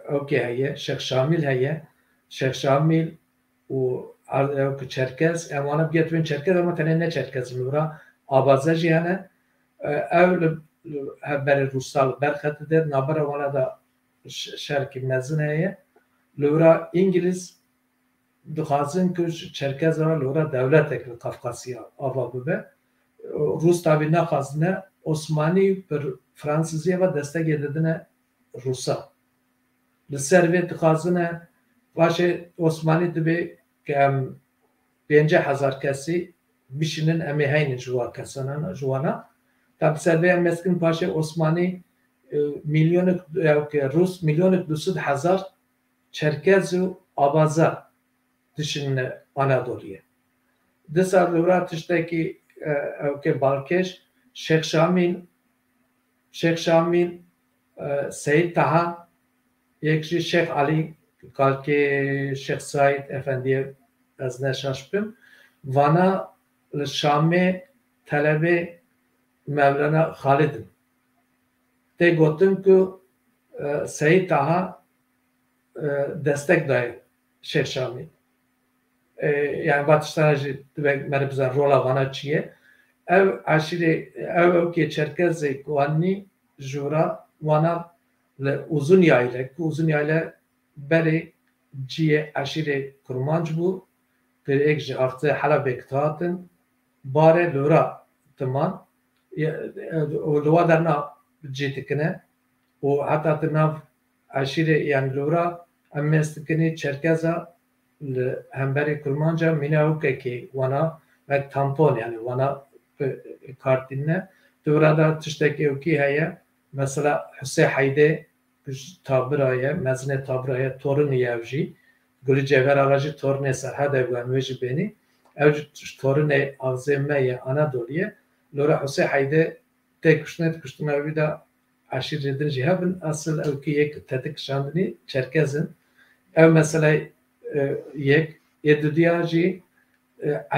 ew heye Şex Şamîl heye Şex Şamîl û ew Çerkez em wana bigetin Çerkez ama tenê ne Çerkez li vir abaze jî hene ew li hevberê Rûsa li berxete de navbera wana da şerkî mezin heye li vir İngiliz dixwazin ku ji Çerkez re li vir dewletek li Kafkasya ava bibe Rûs tabi naxwazine Osmanî pir Fransîzî ve destekê didine Rûsa li ser vê dixwazine paşê Osmanî dibe ki em 50,000 kesî bişinin em ê heynin ji wana tabi ser vê em meskin paşê Osmanî milyonek Rûs milyonek 200,000 Çerkez û abaza dişin Anadolu'ya. Disa li vir tiştekî ew balkêş Şex Şamîl Seyid Taha yek jî Şex Alî kalkê Şex Saîd Efendiye ez neşaşbim vana li Şamê telebê Mevlana Xalidin tê gotin ku Seyid Taha destek daye Şex Şamîl yani batıştana jî divek me bizan rola vana çi ye ev eşîrê ew ki Çerkezê Wanî ji wana li uzun yaylê ku uzun yaylê berê ciyê eşîrê Kurmanc bû pirêk ji axtê Helebê hatin barê lûra timan û li wa derna cî dikine û heta di nav eşîrê yani lûra em mêst dikinî Çerkeza li hemberî Kurmanca mîna hukekê wana wek tampon yani wana kartîne di wir da tiştekî wekî heye mesela Hüsê Heydê tabira ye mezinê tabira ye torunî ew jî Gulî Cevher Ağa jî torunê Serhedê bû em wê jî bênî ew torunê axzê me ye Anadolu'ye lora Hüsê Heydê tê kuştina wî da eşîrê din jî hebin asıl ew ki yek tetik kişandinî Çerkezin ew mesela yek ê dudiya jî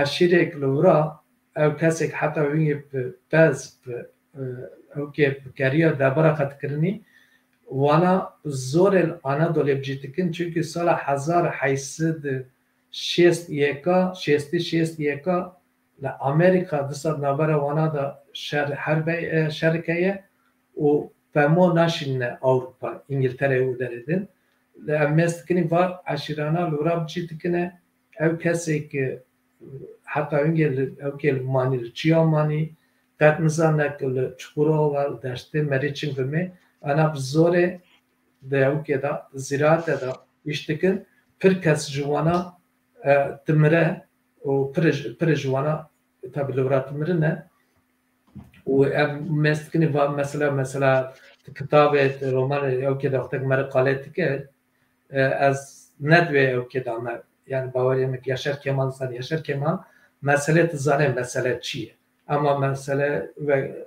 eşîrek li wir ew kesek heta wî pez ew ki keriya debara qetkirinî wana zorê Anadolu'ya bicî dikin çünkü sala 1860 li Amerika disa navbera wana da şerkeye û femo naşîne Avrupa İngiltere û deredin li em mêst dikinî var eşîrana li wir bicî dikine ew kesek heta ew ki li manî li çiya manî qet nizanek li Çukurova deştê Merîçin vimê ana zorê de ew ki da ziraatê da îş dikin pir kes ji wana dimire û pir ji wana tabi li wir dimirine û em mêst dikinî va mesela kitabê romanê ew ki da xwetek me re qalê dike ez nedivê ew ki da me yani baweriyê me Yaşar Kemal Yaşar Kemal mesele tizane mesele çiye. Ama mesele ve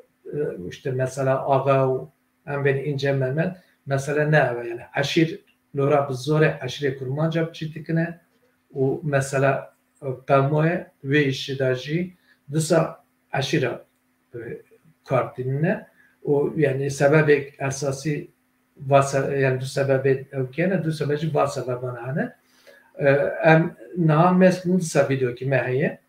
işte mesela ağa و em ben ince Mehmet mesele ne yani aşir lora bizore aşire kurmanca çitikine o mesela pelmoye ve işidaji disa aşira kartine o yani sebebek esası varsa yani du sebebet evkene du sebebi var sebebane em nahan meskun disa video ki mehiye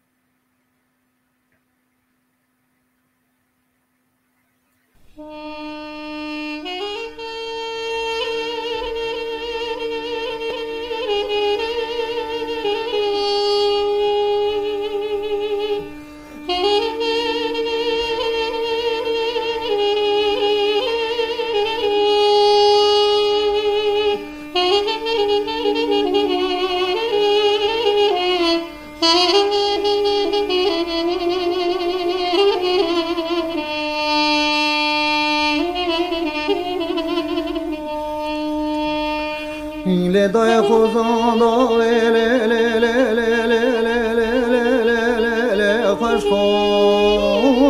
Le dai khuzanda le le le le le le le le le le le le خوش خواب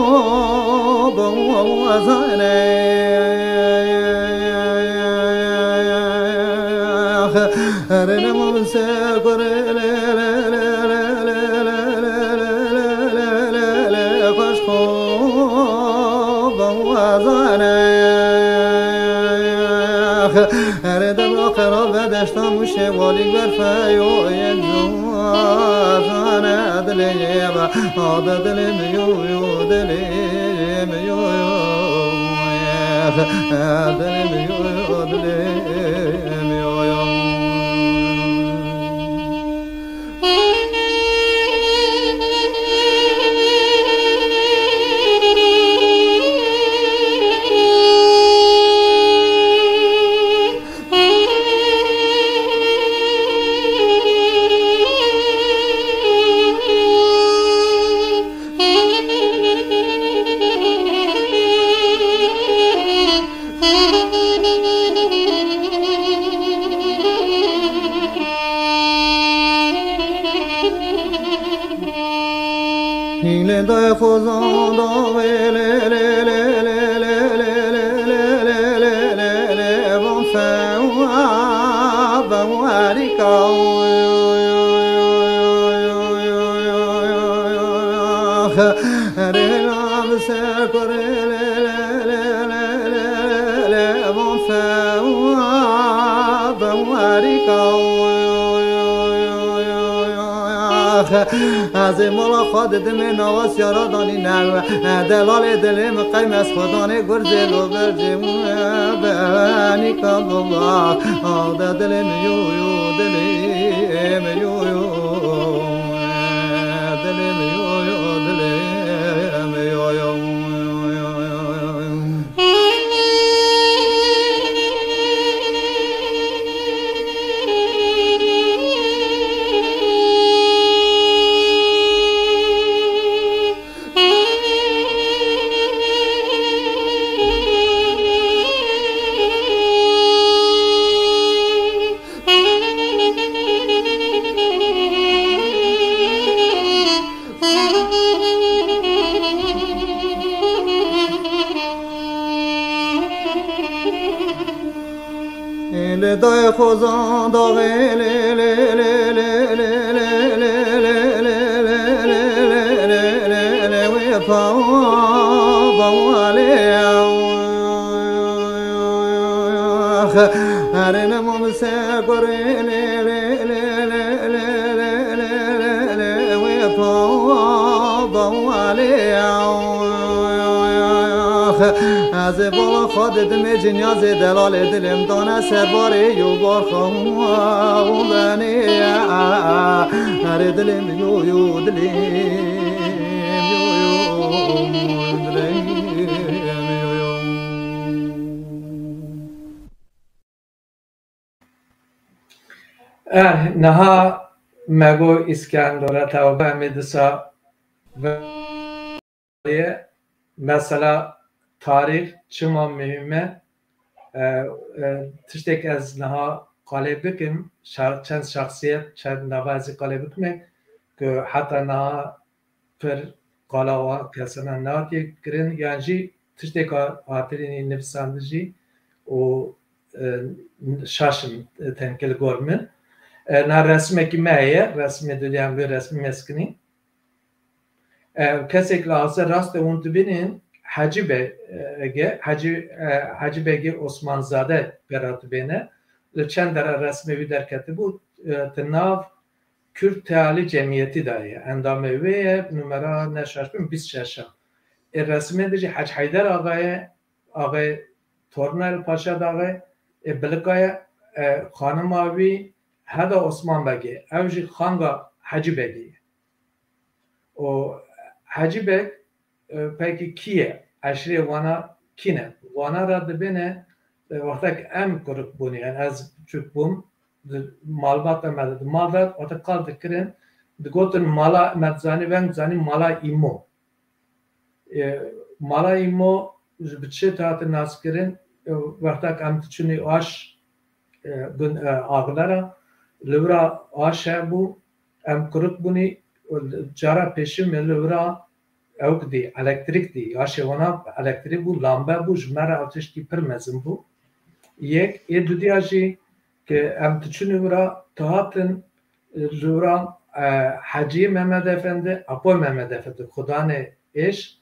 و زنه هرن من سکر le le le le le le le le le le خوش خواب و زنه هر دم خراب داشتم وشه والی برفای و یزوان دلیم آد دلیم یو دلیم یو دلیم یو دلیم یو le dai khuzanda le le le le le le le le le le le le bon fa wa warika re lam se kor le le le le le bon fa wa warika از مولا خود دم نواس یارا دانی نو دلال دلم قیم از خدانه گرزل و برجم بانی کام الله آده دلم یو دلم یو دلم یو دلم یو le dai khuzanda le le le le le le le le le le le le le le we pa ba wale arena mom se gore le le le le le le le we pa ba wale از بالا خود دم جنیاز دلال دلم دانه سرباره یو بار خواهم بنی هر دلم یو دلم نها مگو اسکندره توبه میدسا و mesela tarih çima mühime tiştek ez naha qale bikim çend şahsiyet çend navazı qale bikmek ki hatta naha پر قالا کسنا ناتی کرن یعنی جی تشتی که هاترینی نفساندجی و شاشم تنکل گورمن نه رسمه کی میه رسمه دلیان bir resmi meskini کسی که لازم راست اون تبینین Hacı Begi Osmanzade berat bene çend der resmi bir derketi bu tenav Kürt Teali Cemiyeti dahi endame ve numara neşaşbim 26 resmi de Hacı Haydar ağay Tornel Paşa dahi Bilkaya Hanım abi hada Osman Begi evji Hanga Hacı Begi o Hacı Beg peki kiye aşırı vana kine vana radı bene vaktak em koruk bunu yani az çok bum malbat emad malbat vaktak kaldı kirin digotin mala medzani ven zani mala imo mala imo bütçe tahtı nas kirin vaktak em tüçünü aş gün ağlara livra aş bu em koruk bunu cara peşim livra Evk di, elektrik di, ya şevana elektrik bu, lamba bu, jmera ateşki per mezim bu. Yek, dudiya ji ki em tüçünü vura tahatın jura Hacı Mehmet Efendi, Apoy Mehmet Efendi, Kudane eş,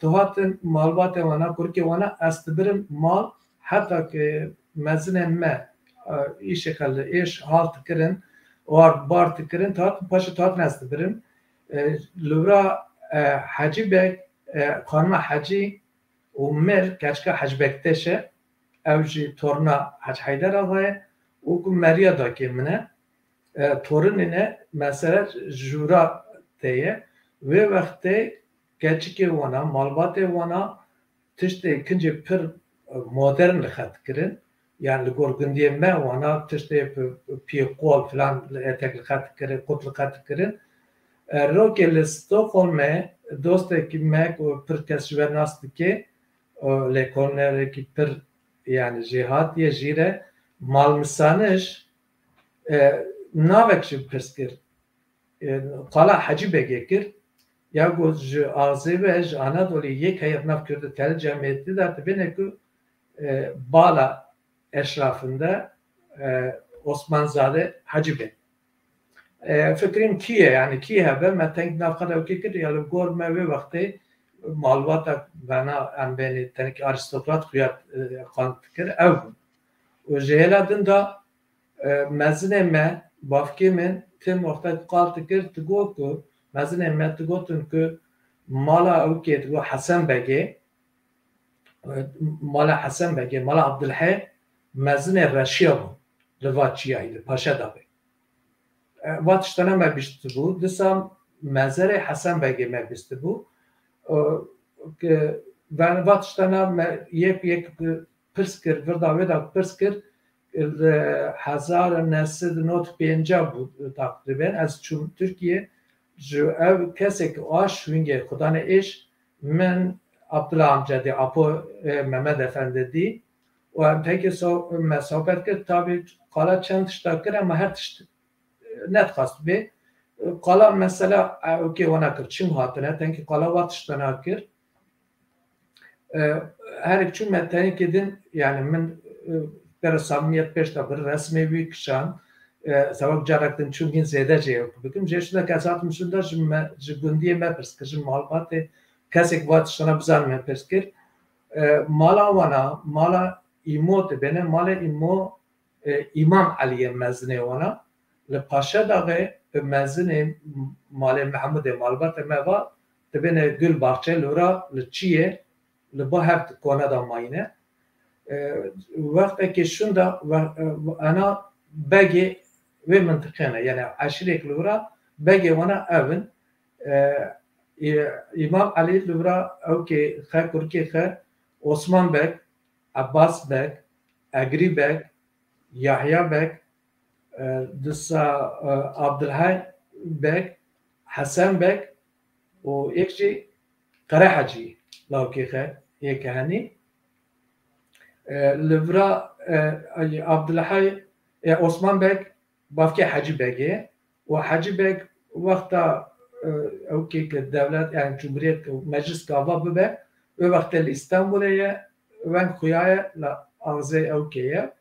tahatın malbat evana, kurki vana astibirim mal, hatta ki mezine me, işe kaldı, eş halt kirin, or bar kirin, tahatın paşa tahatın astibirim, lura Hacı Beg, Kanma Hacı Ummer, Kaçka Hacı Bekteşe, Evci Torna Hacı Haydar ağaya, Okum Meryem da kimine, Torunine mesela Jura diye ve vakti Kaçki vana, Malbate vana, tişte ikinci pir modern lihat kirin, yani Gorgundiye me vana, tişte pi kol falan etek lihat kirin, kut lihat kirin, Roke le Stockholm'e doste ki mek o pir kesvernast ki le konere ki pir yani cihat ye jire malmisanış navek şu perskir qala Hacı Begekir ya goz azeve Anadolu yek hayat nav Kürt tel cemiyeti de bene ku bala eşrafında Osmanzade Hacı Beg فکریم کیه یعنی کیه به متنگ نفقه اوکی کرد یا لگور موی وقتی معلومات بنا ام بینی تنک آریستوکرات خویت قانت کرد او و جهلادن دا مزنه me bafki من تیم وقتی قالت کرد تگو که مزنه me تگو تن که مالا اوکی تگو حسن بگی مالا حسن بگی مالا عبدالحی مزنه رشیا بود لواچیایی پاشا دابی واتشتنا ما بیشتر بود دستم مزار حسن بگی ما بیشتر بود و واتشتنا یک پرسکر ورداویدا پرسکر 1995 بود تقریبا از چون ترکیه جو ev kesek aş vinge Kudane eş men Abdullah amca de Apo Mehmet Efendi di ve peki sohbet kır tabi kala çent iştakir ama her tişt net kast be kala mesela okey ona kır çim hatına tenki kala vatıştana kır her iki metni kedin yani men per samimiyet peşte bir resmi bir kişan sabah caraktan çünkü zede cevap bakım jeşle kasatmışında jgundiye me perskajim malbate kasek vatıştana bizan me perskir mala wana mala imot bene mala imo İmam Ali'ye mezne wana le paşa dağı mezne mala Muhammed malbate me va tebene gül bahçe lura le çiye le bahaft kona da mayne وقتی شوندا انا بگی و منطقه یعنی عشره لورا بگی وانا اون امام علی لورا او که خاکر که خ عثمان بگ عباس بگ اگری بگ یحیی بگ دسا عبدالحی بگ حسن بگ و یکی قره حجی لاو که خ یک هنی لورا عبدالحی Osman Beg bafki Hacı Beg'e ve Hacı Beg vakta اوکی که دولت یعنی جمهوریت مجلس کاوا ببه و وقت استانبول'e ون خویای لآغازه اوکیه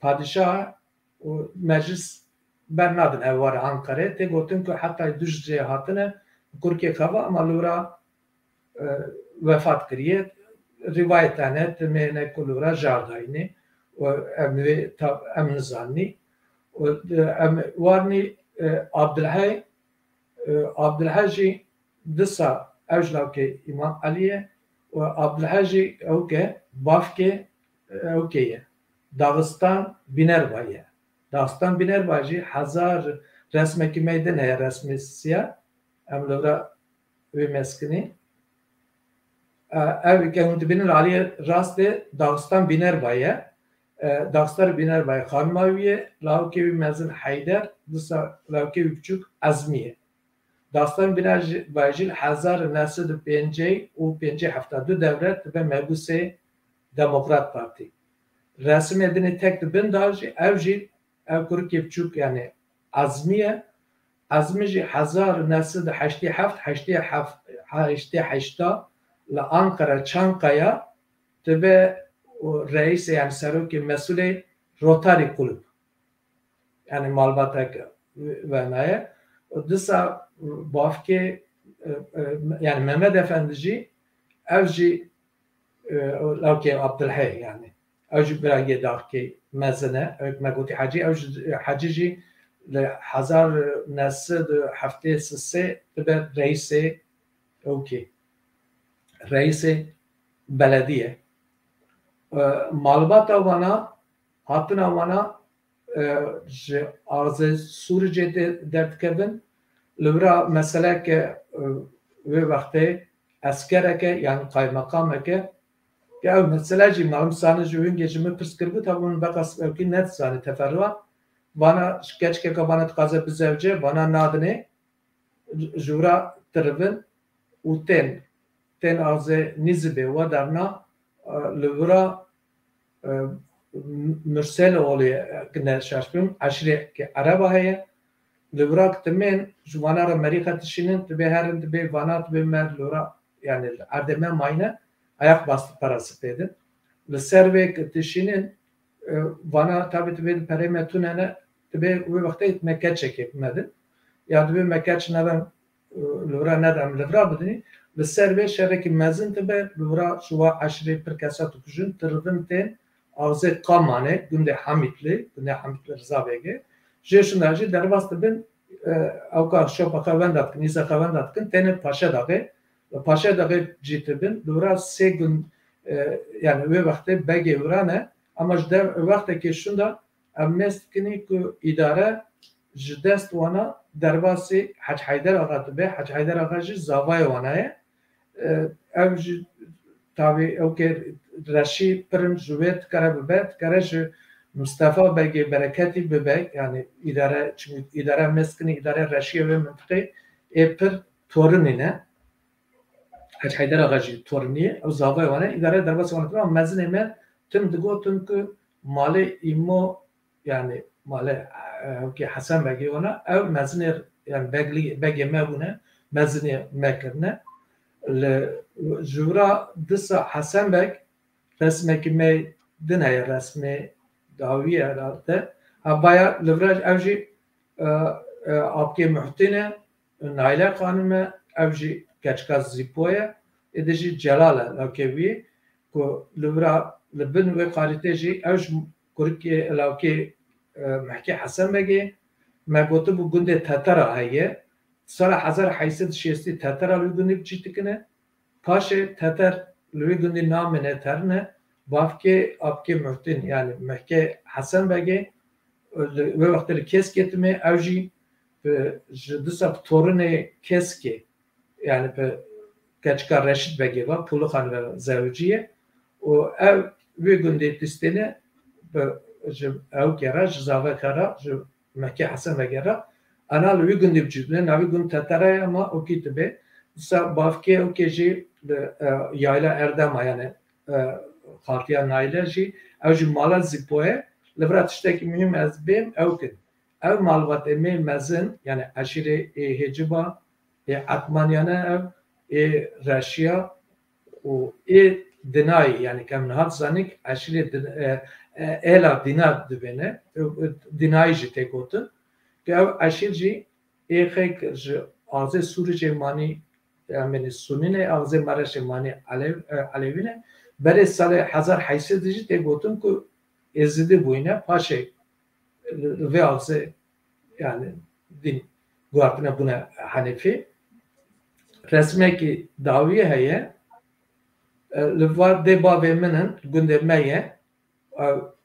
پادشاه و مجلس برنادن اوار انقره تی گوتن که حتی دوش جهاتنه کرکی کاوا اما لورا وفات کریه روایتانه تمینه کلورا جارداینی و امن زانی و وارنی عبدالحاجی دسا اوجلاو که امام علیه و عبدالحاجی اوکه بافکه اوکیه داغستان بینربایه داغستان بینربایجی هزار رسمه که میدنه رسمی سیاه املورا وی مسکنی ev kendi binin aliye rastı Dağıstan Binerbaya Dağıstan Binerbaya Hanmaviye Lavkevi mezun Haydar Disa Lavkevi küçük Azmiye Dağıstan Binerbayjil Hazar Nesud Penceyi u Penceyi haftadı devlet ve mebuse Demokrat Parti resim edini tek bin dalji evjil ev kuruk küçük yani Azmiye Azmici Hazar Nesud Haşti Haşta لأنقرة Çankaya تبع رئيس يعني سروكي مسؤول روتاري كلوب يعني مالباتك ونايا ودسا بافكي يعني محمد افندجي اوجي لوكي عبد الحي يعني اوجي براغي داكي مزنه ما قلتي حاجي لحزار نسد هفته سه تبع رئيس اوكي رئیس بلدیه معلومات وانا هاتنا وانا از سورجه درد کردن لورا مسئله که وقتی اسکره که یعنی قایمقامه که او مسئله جی معلوم سانه جوین گجمه پرس کرده تا اون بقاس اوکی نت سانه تفروا وانا شکچ که وانا تقاضه بزوجه وانا نادنه جورا تربن و ten azı nizbe ve derna lüvra mürsel oluyor ne şaşpım aşire ki araba heye lüvra ktemen juvana Amerika tişinin tebe herin tebe vana tebe mer lüvra yani ardeme mayne ayak bastı parası pedin ve serve tişinin vana tabi tebe perimetunene tebe ve vakti Mekke çekmedin ya tebe Mekke çneden lüvra nedem lüvra bedini بالسربه شركة مازن تبع لورا شوا عشرة بركاسات وكجن تربن تين أوزي قامانة جندي حميتلي رزابيجي جيشن داجي درباس تبن أو كا شو بخوان داتكن إذا خوان داتكن تين باشا داغي جي تبن لورا سيجن يعني وي وقت باجي ورانه أما جدر وقت كيشون دا أمست كني كو إدارة جدست وانا درباسي حج حيدر آقا تبه حج حيدر آقا جي زاوای وانایه او جی تابی او که رشی پرم جویت کاره ببید کاره جی مصطفى بگی برکتی ببید یعنی اداره مسکنی اداره رشی و منطقه ای پر تورنینه حج حیدر آقا جی تورنیه او زاوای وانه اداره درباسی وانه تبه مزن ایمه تم دگو تم که مال ایمو یعنی مال اوکی حسن بگی وانه او مزن yani begi mevune mezini mekirne jura disa Hasan Beg resmeki me dinaya resmi daviye herhalde baya livraj evji apke muhtine naile kanime evji keçkaz zipoye edeci celala lakevi ko livra libin ve kaliteji evj kurki lake محكي حسن بگی ما گوته بو گنده تترا هایه سال 1860 تترا لوی گنده بچیت کنه پاشه تتر لوی گنده نام نترنه بافکه آبکه محتین yani محكي حسن بگی و وقتی کس کتمه اوجی جدسا تورنه keski yani keçka Reşit begi var pulu khan ve zavciye o ev ve gönde tistene او كراج زاوية كرا جو مكي حسن وغيرها أنا لو يقول نبجد لأن أبي قلت تترى ما أوكي تبي بس بافكي أوكي جي يايلا أردم يعني خالتيا نايلا جي أو جي مالا زيبوه لبرا تشتكي مهم از بيم أو كده أو معلومات إمي مزن يعني عشيرة هجبا عثمانیانه روسیا و دنای یعنی که من هات زنگ اشیل الا دینا دبنه دنای جته گوتن که اشیل جی خیک آز سوری مانی یعنی سنین آز مرش مانی علوینه برای سال 1800 جته گوتن که ازده بوینه پاشه و آز yani din guartına buna Hanefi resmeki daviye heye lvar deba ve menen göndermeye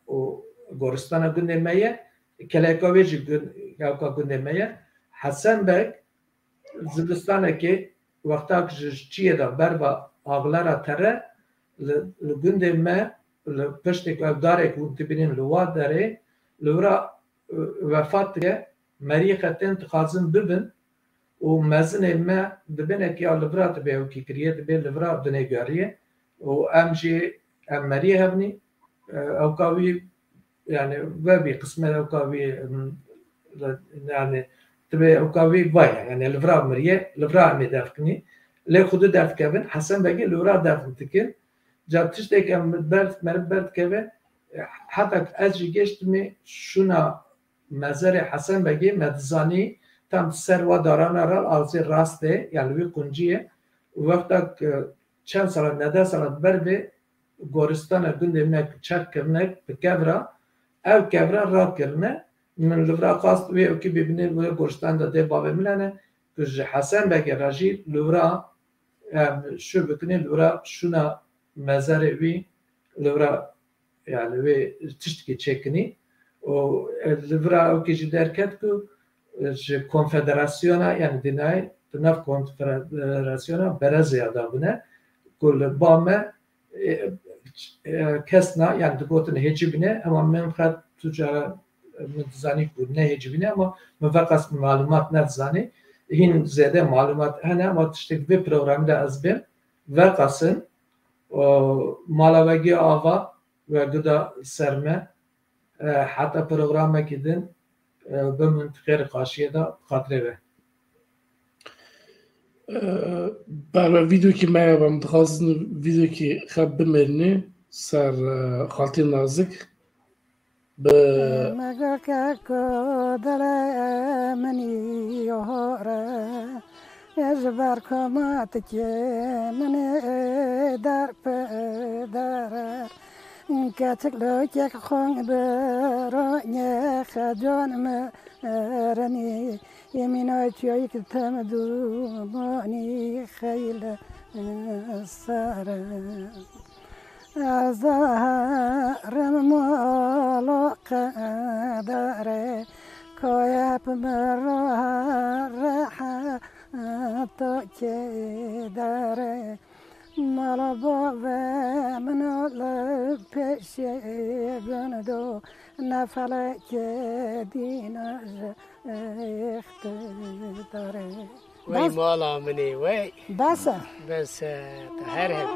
o Goristan'a göndermeye kelekaveci göndermeye Hasan Bey Zibistan'daki vakta çiye da berba ağlara tere gönderme peştek evdarek muntibinin luva dere lura vefatke مريخة تخازن ببن ومازن ما دبنا كي على البرات بيو كي كريات بين البرات دنيجارية وأمشي أم مريخ ابني أو كاوي يعني بابي قسمة أو كاوي يعني تبي أو كاوي بايع يعني البرات مريخ البرات مدافكني ليه خدو دافك ابن حسن بقى البرات دافن تكين جاب تشتك أم مربرت كبه حتى أجي جشت مي شنا مزار حسن بگی مدزانی tam serva daranara ağzı raste yani bir kunciye vakta çend salat nede salat berbe Goristan'a gündemine çek kirnek bir kevra ev kevra rab kirne min livra qast ve o ki bibine ve Goristan'da de babı milane kuj Hasan begi raji livra şu bükne livra şuna mezarı vi livra yani ve tiştki çekini o livra o ki derket ku konfederasyona yani dinay tınaf konfederasyona bereze adamına kul bame kesna yani dikotun hecibine ama menfaat tüccara medzani ku ne hecibine ama müfakas malumat nedzani hin zede malumat hene ama işte bir programda azbem ve kasın malavagi ava ve gıda serme hatta programa gidin بمنطقه قاشیه دا خاطره به برای ویدیو که من هم دخواستم ویدیو که خب بمرنی سر خالتی نازک به مگه که کدر منی یاره از برکامات که منی در پدره کتکلو که خون برای خجان مرنی یمینای چایی که تمدو بانی خیل سره از رم مالا قدره کایب مرا تا که داره مالا باوه منو لپشه گندو نفله که دیناش اختداره وی مالا منی وی بس تهر هم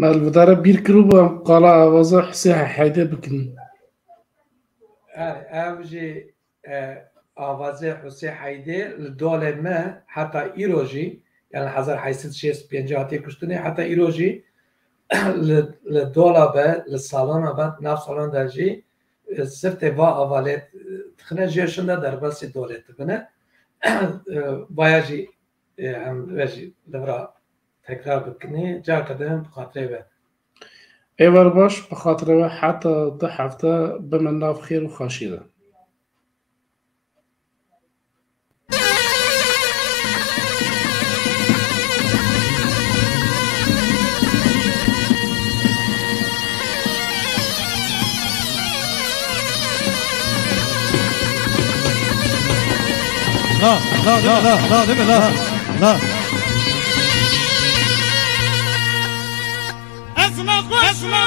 مالبدارە بیر کرد بووم قاڵا ئاوازە حسێ حەیدە بکن ev jî avazê Husê Heydê li dolê me heta îro jî yani 1865 hatê kuştinê heta îro jî li dola be li salona be nav salona de jî sirtê va avalê dixine jêşin de derbasî dolê dibine baya jî em ve jî li vir tekrar bikinî carkedimin bi xatirê ve ئێوەر باش بەخاترەوە حتا دە هەفتە بمە ناو خێر و خاشیدا لا دمه لا اسمع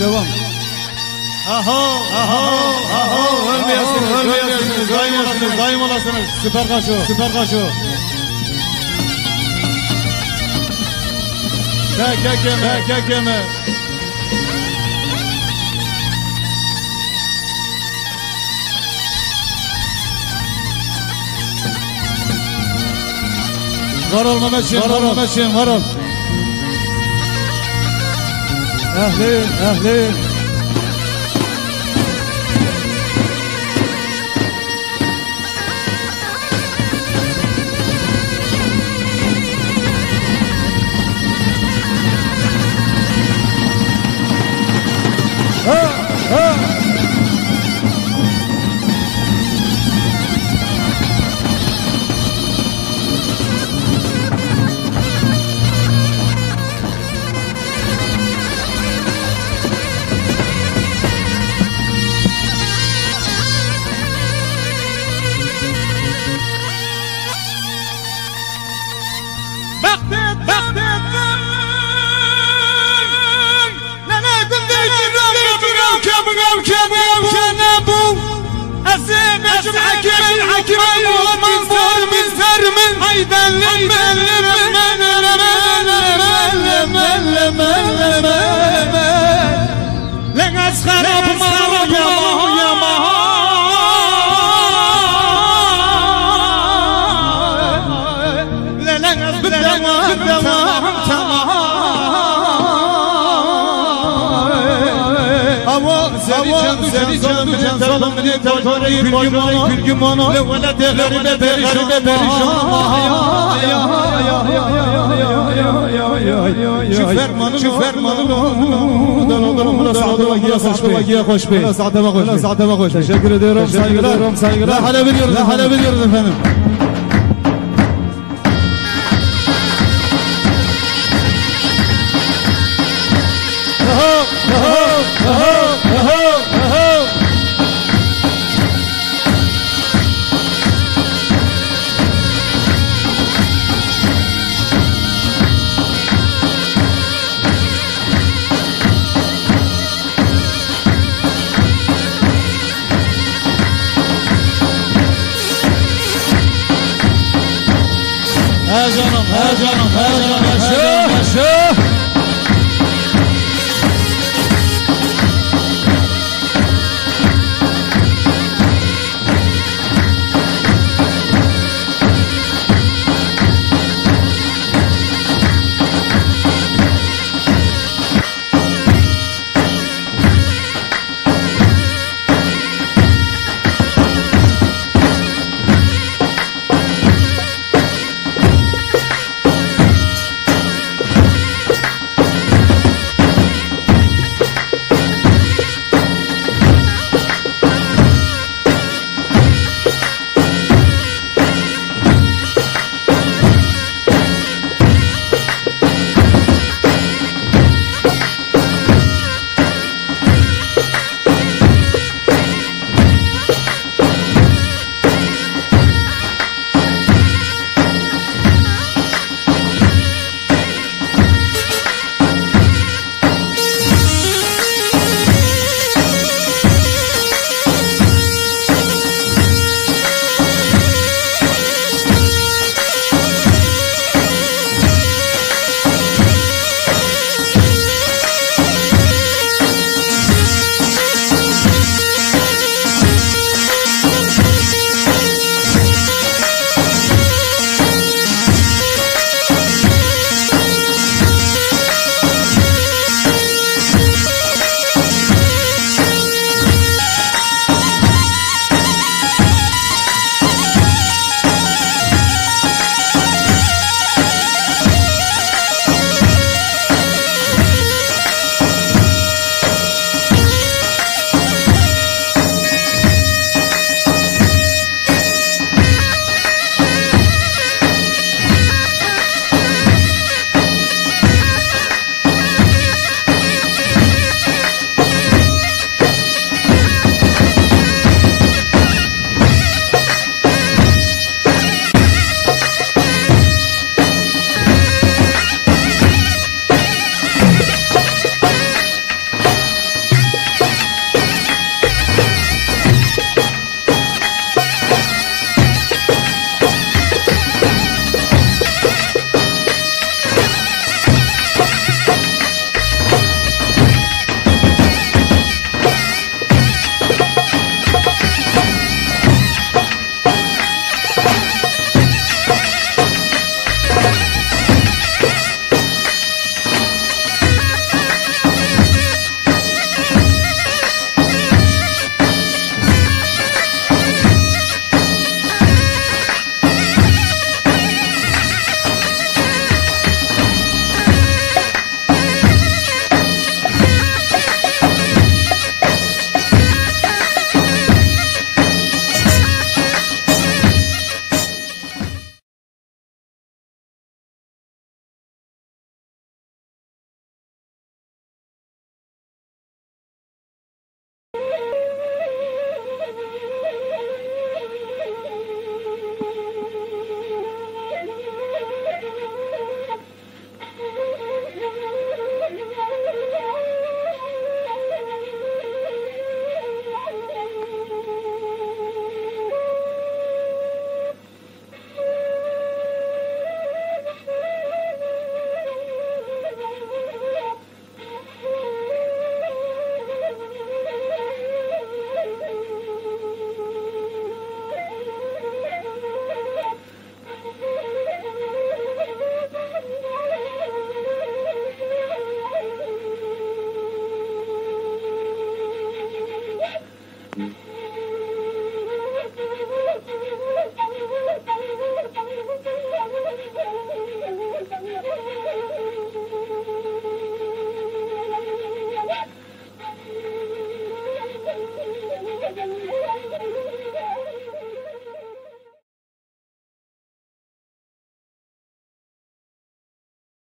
devam. Daim olasınız. Süper kaşo. Kekeme. Var ol Mehmetciğim, var ol. Ehli. Saademe hoş. Teşekkür ediyorum. Saygılar. Hala biliyoruz efendim. He canım.